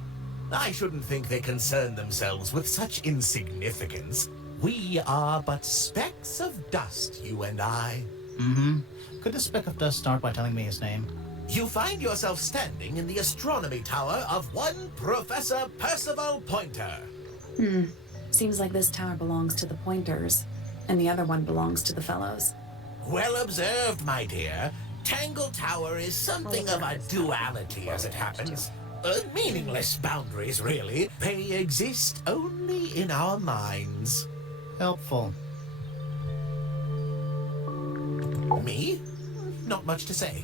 I shouldn't think they concern themselves with such insignificance. We are but specks of dust, you and I. Mm-hmm. Could this speck of dust start by telling me his name? You find yourself standing in the astronomy tower of one Professor Percival Pointer. Seems like this tower belongs to the Pointers, and the other one belongs to the Fellows. Well observed, my dear. Tangle Tower is something of a duality, as it happens. Meaningless boundaries, really. They exist only in our minds. Helpful. Me? Not much to say.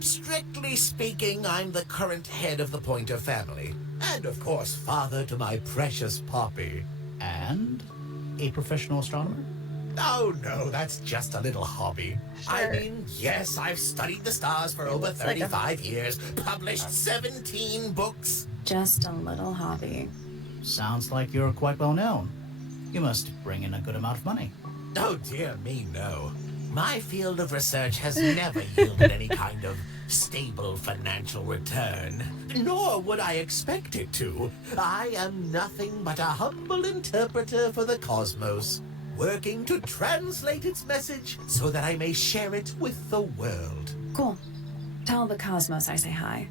Strictly speaking, I'm the current head of the Pointer family. And of course, father to my precious Poppy. And a professional astronomer? Oh no, that's just a little hobby. I Sure. mean, yes, I've studied the stars for over looks like a 35 years, published 17 books. Just a little hobby. Sounds like you're quite well known. You must bring in a good amount of money. Oh dear me, no. My field of research has never yielded any kind of stable financial return, nor would I expect it to. I am nothing but a humble interpreter for the cosmos, working to translate its message so that I may share it with the world. Cool. Tell the cosmos I say hi.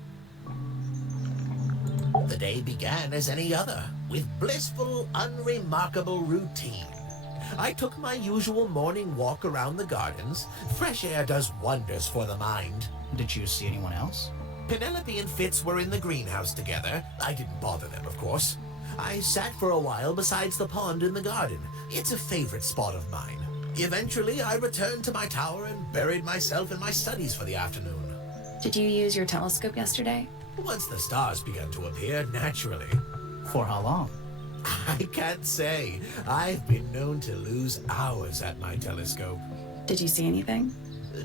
The day began as any other, with blissful, unremarkable routine. I took my usual morning walk around the gardens. Fresh air does wonders for the mind. Did you see anyone else? Penelope and Fitz were in the greenhouse together. I didn't bother them, of course. I sat for a while besides the pond in the garden. It's a favorite spot of mine. Eventually, I returned to my tower and buried myself in my studies for the afternoon. Did you use your telescope yesterday? Once the stars began to appear, naturally. For how long? I can't say. I've been known to lose hours at my telescope. Did you see anything?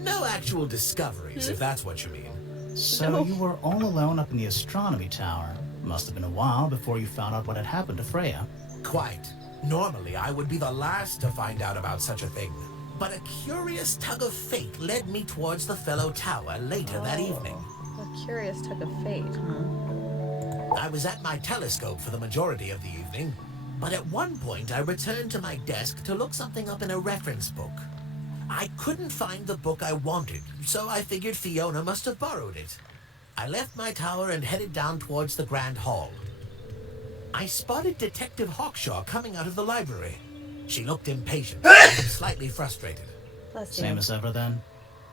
No actual discoveries, if that's what you mean. So No. you were all alone up in the astronomy tower. Must have been a while before you found out what had happened to Freya. Quite. Normally, I would be the last to find out about such a thing. But a curious tug of fate led me towards the Fellow Tower later that evening. A curious tug of fate, huh? I was at my telescope for the majority of the evening, but at one point I returned to my desk to look something up in a reference book. I couldn't find the book I wanted, so I figured Fiona must have borrowed it. I left my tower and headed down towards the Grand Hall. I spotted Detective Hawkshaw coming out of the library. She looked impatient and slightly frustrated. Bless you. Same as ever then?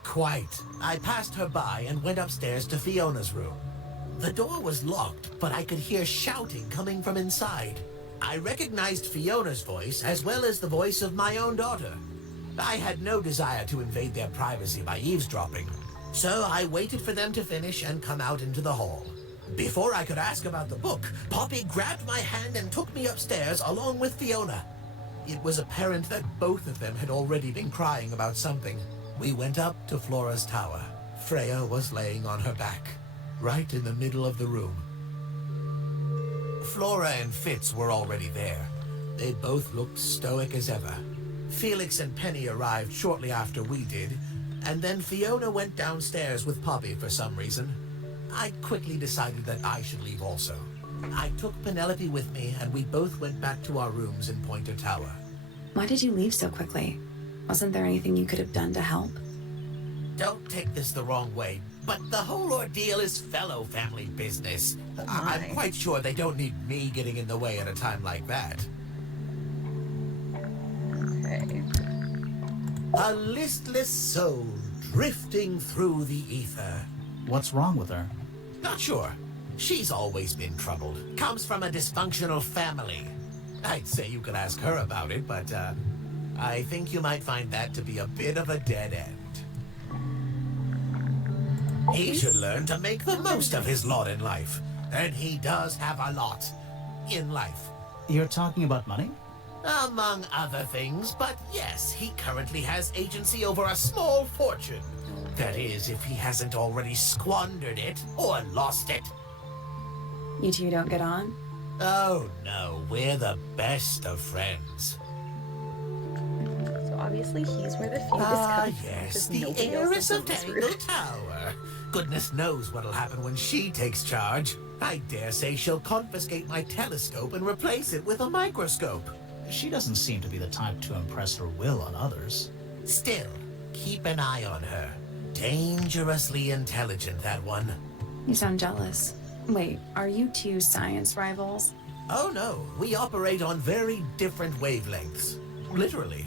Quite. I passed her by and went upstairs to Fiona's room. The door was locked, but I could hear shouting coming from inside. I recognized Fiona's voice as well as the voice of my own daughter. I had no desire to invade their privacy by eavesdropping, so I waited for them to finish and come out into the hall. Before I could ask about the book, Poppy grabbed my hand and took me upstairs along with Fiona. It was apparent that both of them had already been crying about something. We went up to Flora's tower. Freya was laying on her back, right in the middle of the room. Flora and Fitz were already there. They both looked stoic as ever. Felix and Penny arrived shortly after we did, and then Fiona went downstairs with Poppy for some reason. I quickly decided that I should leave also. I took Penelope with me, and we both went back to our rooms in Pointer Tower. Why did you leave so quickly? Wasn't there anything you could have done to help? Don't take this the wrong way, but the whole ordeal is Fellow family business. I'm quite sure they don't need me getting in the way at a time like that. Okay. A listless soul drifting through the ether. What's wrong with her? Not sure. She's always been troubled. Comes from a dysfunctional family. I'd say you could ask her about it, but I think you might find that to be a bit of a dead end. He should learn to make the most of his lot in life. And he does have a lot in life. You're talking about money? Among other things, but yes, he currently has agency over a small fortune. That is, if he hasn't already squandered it or lost it. You two don't get on? Oh no, we're the best of friends. So obviously he's where the feud is Ah, coming from. yes, because the nobody else heiress is of on this Tangle route. Tower. Goodness knows what'll happen when she takes charge. I dare say she'll confiscate my telescope and replace it with a microscope. She doesn't seem to be the type to impress her will on others. Still, keep an eye on her. Dangerously intelligent, that one. You sound jealous. Wait, are you two science rivals? Oh no, we operate on very different wavelengths. Literally.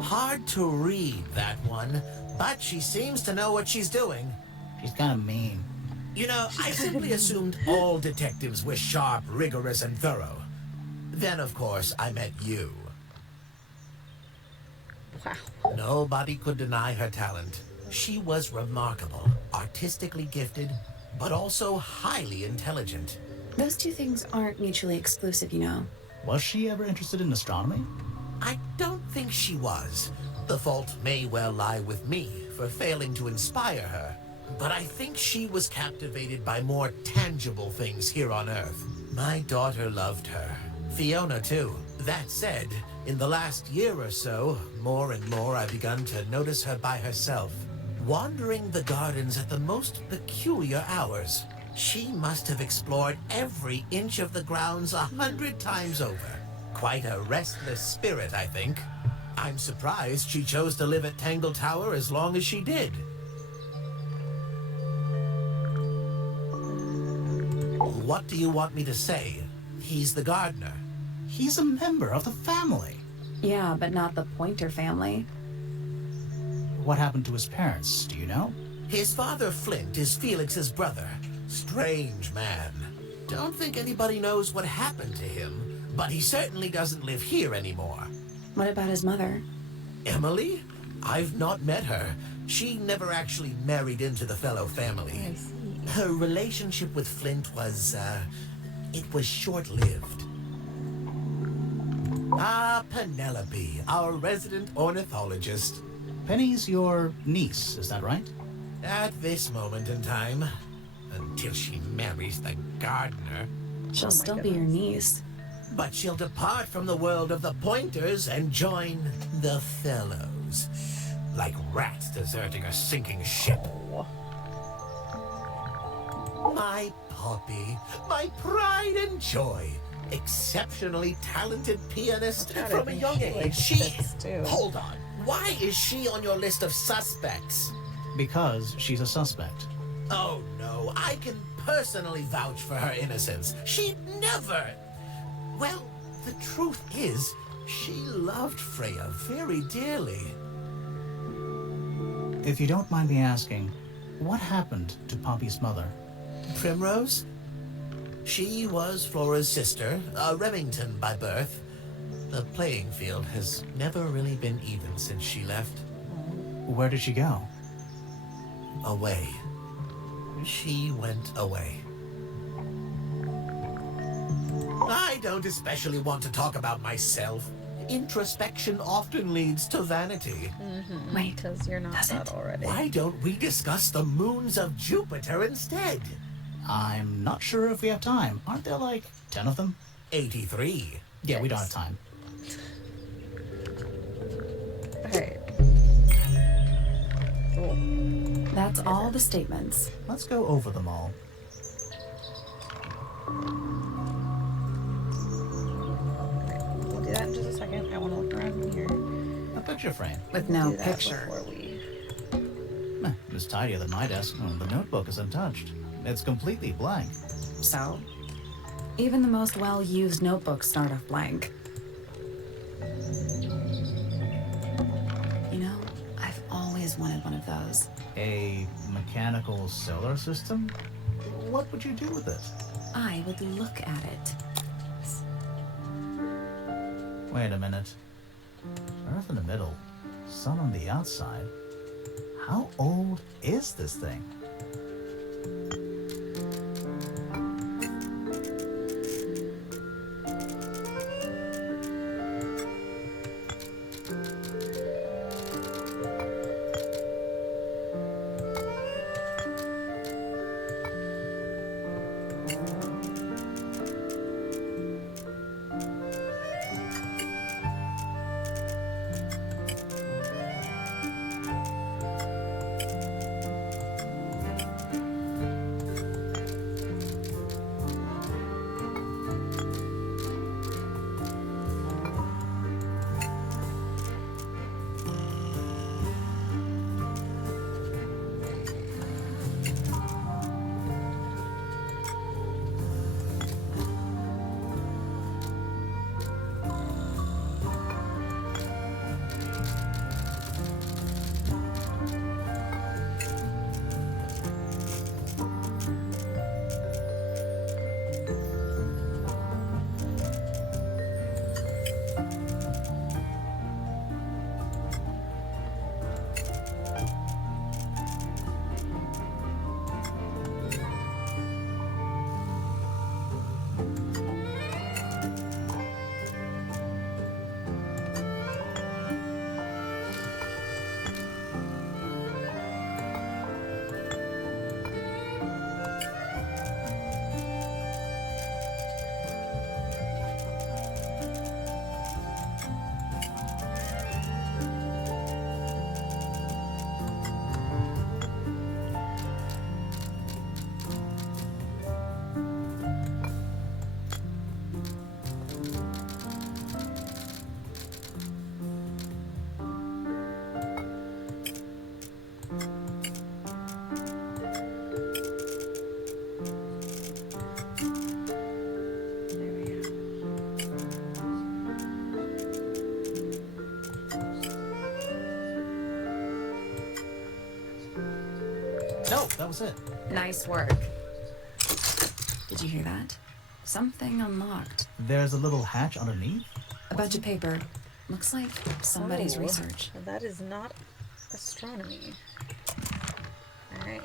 Hard to read, that one, but she seems to know what she's doing. She's kind of mean. You know, I simply assumed all detectives were sharp, rigorous, and thorough. Then, of course, I met you. Wow. Nobody could deny her talent. She was remarkable, artistically gifted, but also highly intelligent. Those two things aren't mutually exclusive, you know. Was she ever interested in astronomy? I don't think she was. The fault may well lie with me for failing to inspire her. But I think she was captivated by more tangible things here on Earth. My daughter loved her. Fiona, too. That said, in the last year or so, more and more I've begun to notice her by herself, wandering the gardens at the most peculiar hours. She must have explored every inch of the grounds 100 times over. Quite a restless spirit, I think. I'm surprised she chose to live at Tangle Tower as long as she did. What do you want me to say? He's the gardener. He's a member of the family. Yeah, but not the Pointer family. What happened to his parents, do you know? His father, Flint, is Felix's brother. Strange man. Don't think anybody knows what happened to him, but he certainly doesn't live here anymore. What about his mother? Emily? I've not met her. She never actually married into the Fellow family. I see. Her relationship with Flint was, it was short-lived. Ah, Penelope, our resident ornithologist. Penny's your niece, is that right? At this moment in time, until she marries the gardener. She'll still be your niece. But she'll depart from the world of the Pointers and join the Fellows. Like rats deserting a sinking ship. My puppy, my pride and joy. Exceptionally talented pianist from a young age. Hold on. Why is she on your list of suspects? Because she's a suspect. Oh no, I can personally vouch for her innocence. She'd never... Well, the truth is, she loved Freya very dearly. If you don't mind me asking, what happened to Poppy's mother? Primrose? She was Flora's sister, a Remington by birth. The playing field has never really been even since she left. Where did she go? Away. She went away. I don't especially want to talk about myself. Introspection often leads to vanity. Wait, Because you're not does that it? already. Why don't we discuss the moons of Jupiter instead? I'm not sure if we have time. Aren't there like 10 of them? 83. Yeah, we don't have time. Alright. Cool. That's all the statements. Let's go over them all. We'll do that in just a second. I want to look around here. A picture frame. With no Do that picture. before we... It was tidier than my desk. Oh, the notebook is untouched. It's completely blank. So, even the most well-used notebooks start off blank. You know, I've always wanted one of those. A mechanical solar system? What would you do with it? I would look at it. Wait a minute. Earth in the middle, sun on the outside. How old is this thing? Oh, that was it. Nice work. Did you hear that? Something unlocked. There's a little hatch underneath? A bunch of paper. Looks like somebody's Oh, research. That is not astronomy. Alright.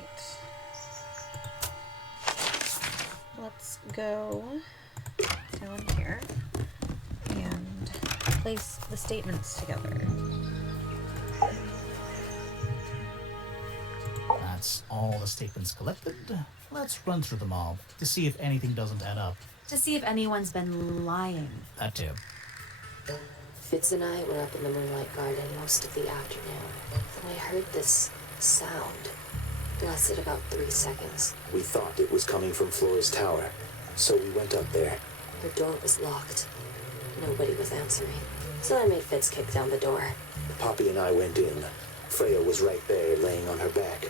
Let's go down here and place the statements together. That's all the statements collected. Let's run through them all to see if anything doesn't add up. To see if anyone's been lying. That too. Fitz and I were up in the Moonlight Garden most of the afternoon. Then I heard this sound. It lasted about 3 seconds. We thought it was coming from Flora's tower, so we went up there. The door was locked. Nobody was answering. So I made Fitz kick down the door. Poppy and I went in. Freya was right there, laying on her back.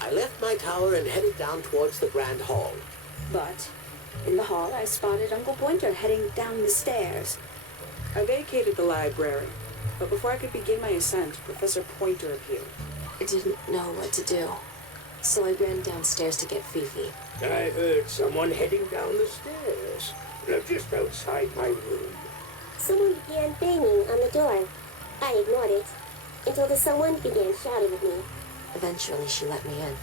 I left my tower and headed down towards the Grand Hall. But in the hall, I spotted Uncle Pointer heading down the stairs. I vacated the library, but before I could begin my ascent, Professor Pointer appeared. I didn't know what to do. So I ran downstairs to get Fifi. I heard someone heading down the stairs. Just outside my room. Someone began banging on the door. I ignored it until the someone began shouting at me. Eventually, she let me in.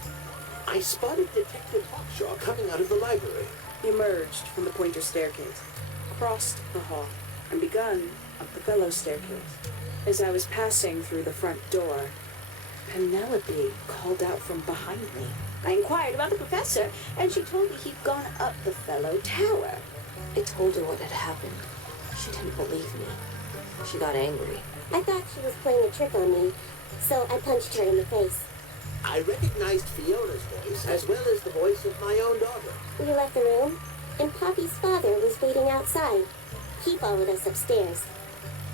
I spotted Detective Hawkshaw coming out of the library. He emerged from the Pointer staircase, crossed the hall, and begun up the Fellow staircase. As I was passing through the front door, Penelope called out from behind me. I inquired about the professor, and she told me he'd gone up the Fellow Tower. I told her what had happened. She didn't believe me. She got angry. I thought she was playing a trick on me, so I punched her in the face. I recognized Fiona's voice as well as the voice of my own daughter. We left the room, and Poppy's father was waiting outside. He followed us upstairs.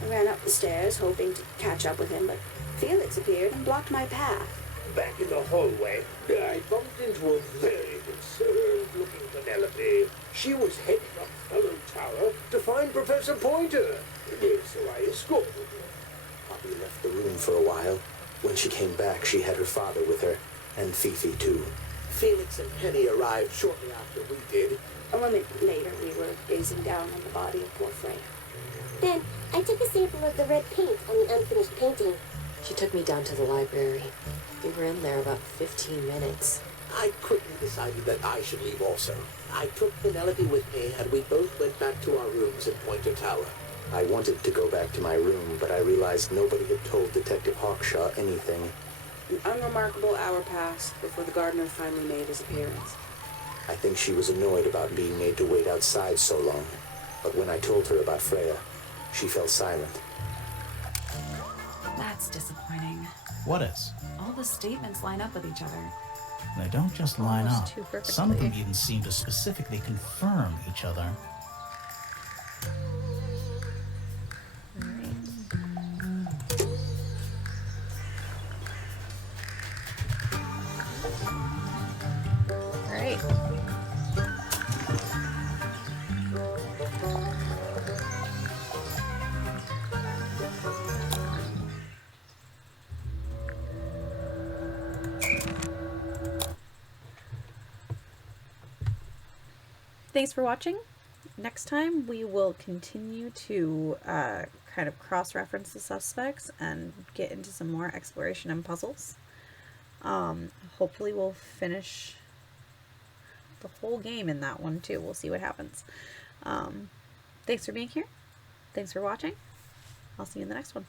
I ran up the stairs, hoping to catch up with him, but Felix appeared and blocked my path. Back in the hallway, I bumped into a very concerned-looking Penelope. She was heading up Fellow Tower to find Professor Pointer, so I escorted her. Poppy left the room for a while. When she came back, she had her father with her, and Fifi too. Felix and Penny arrived shortly after we did. A moment later, we were gazing down on the body of poor Freya. Then I took a sample of the red paint on the unfinished painting. She took me down to the library. We were in there about 15 minutes. I quickly decided that I should leave also. I took Penelope with me, and we both went back to our rooms in Pointer Tower. I wanted to go back to my room, but I realized nobody had told Detective Hawkshaw anything. An unremarkable hour passed before the gardener finally made his appearance. I think she was annoyed about being made to wait outside so long. But when I told her about Freya, she fell silent. That's disappointing. What is? All the statements line up with each other. They don't just line Almost up. too perfectly. Some of them even seem to specifically confirm each other. Alright. Thanks for watching. Next time we will continue to kind of cross-reference the suspects and get into some more exploration and puzzles. Hopefully we'll finish the whole game in that one too. We'll see what happens. Thanks for being here. Thanks for watching. I'll see you in the next one.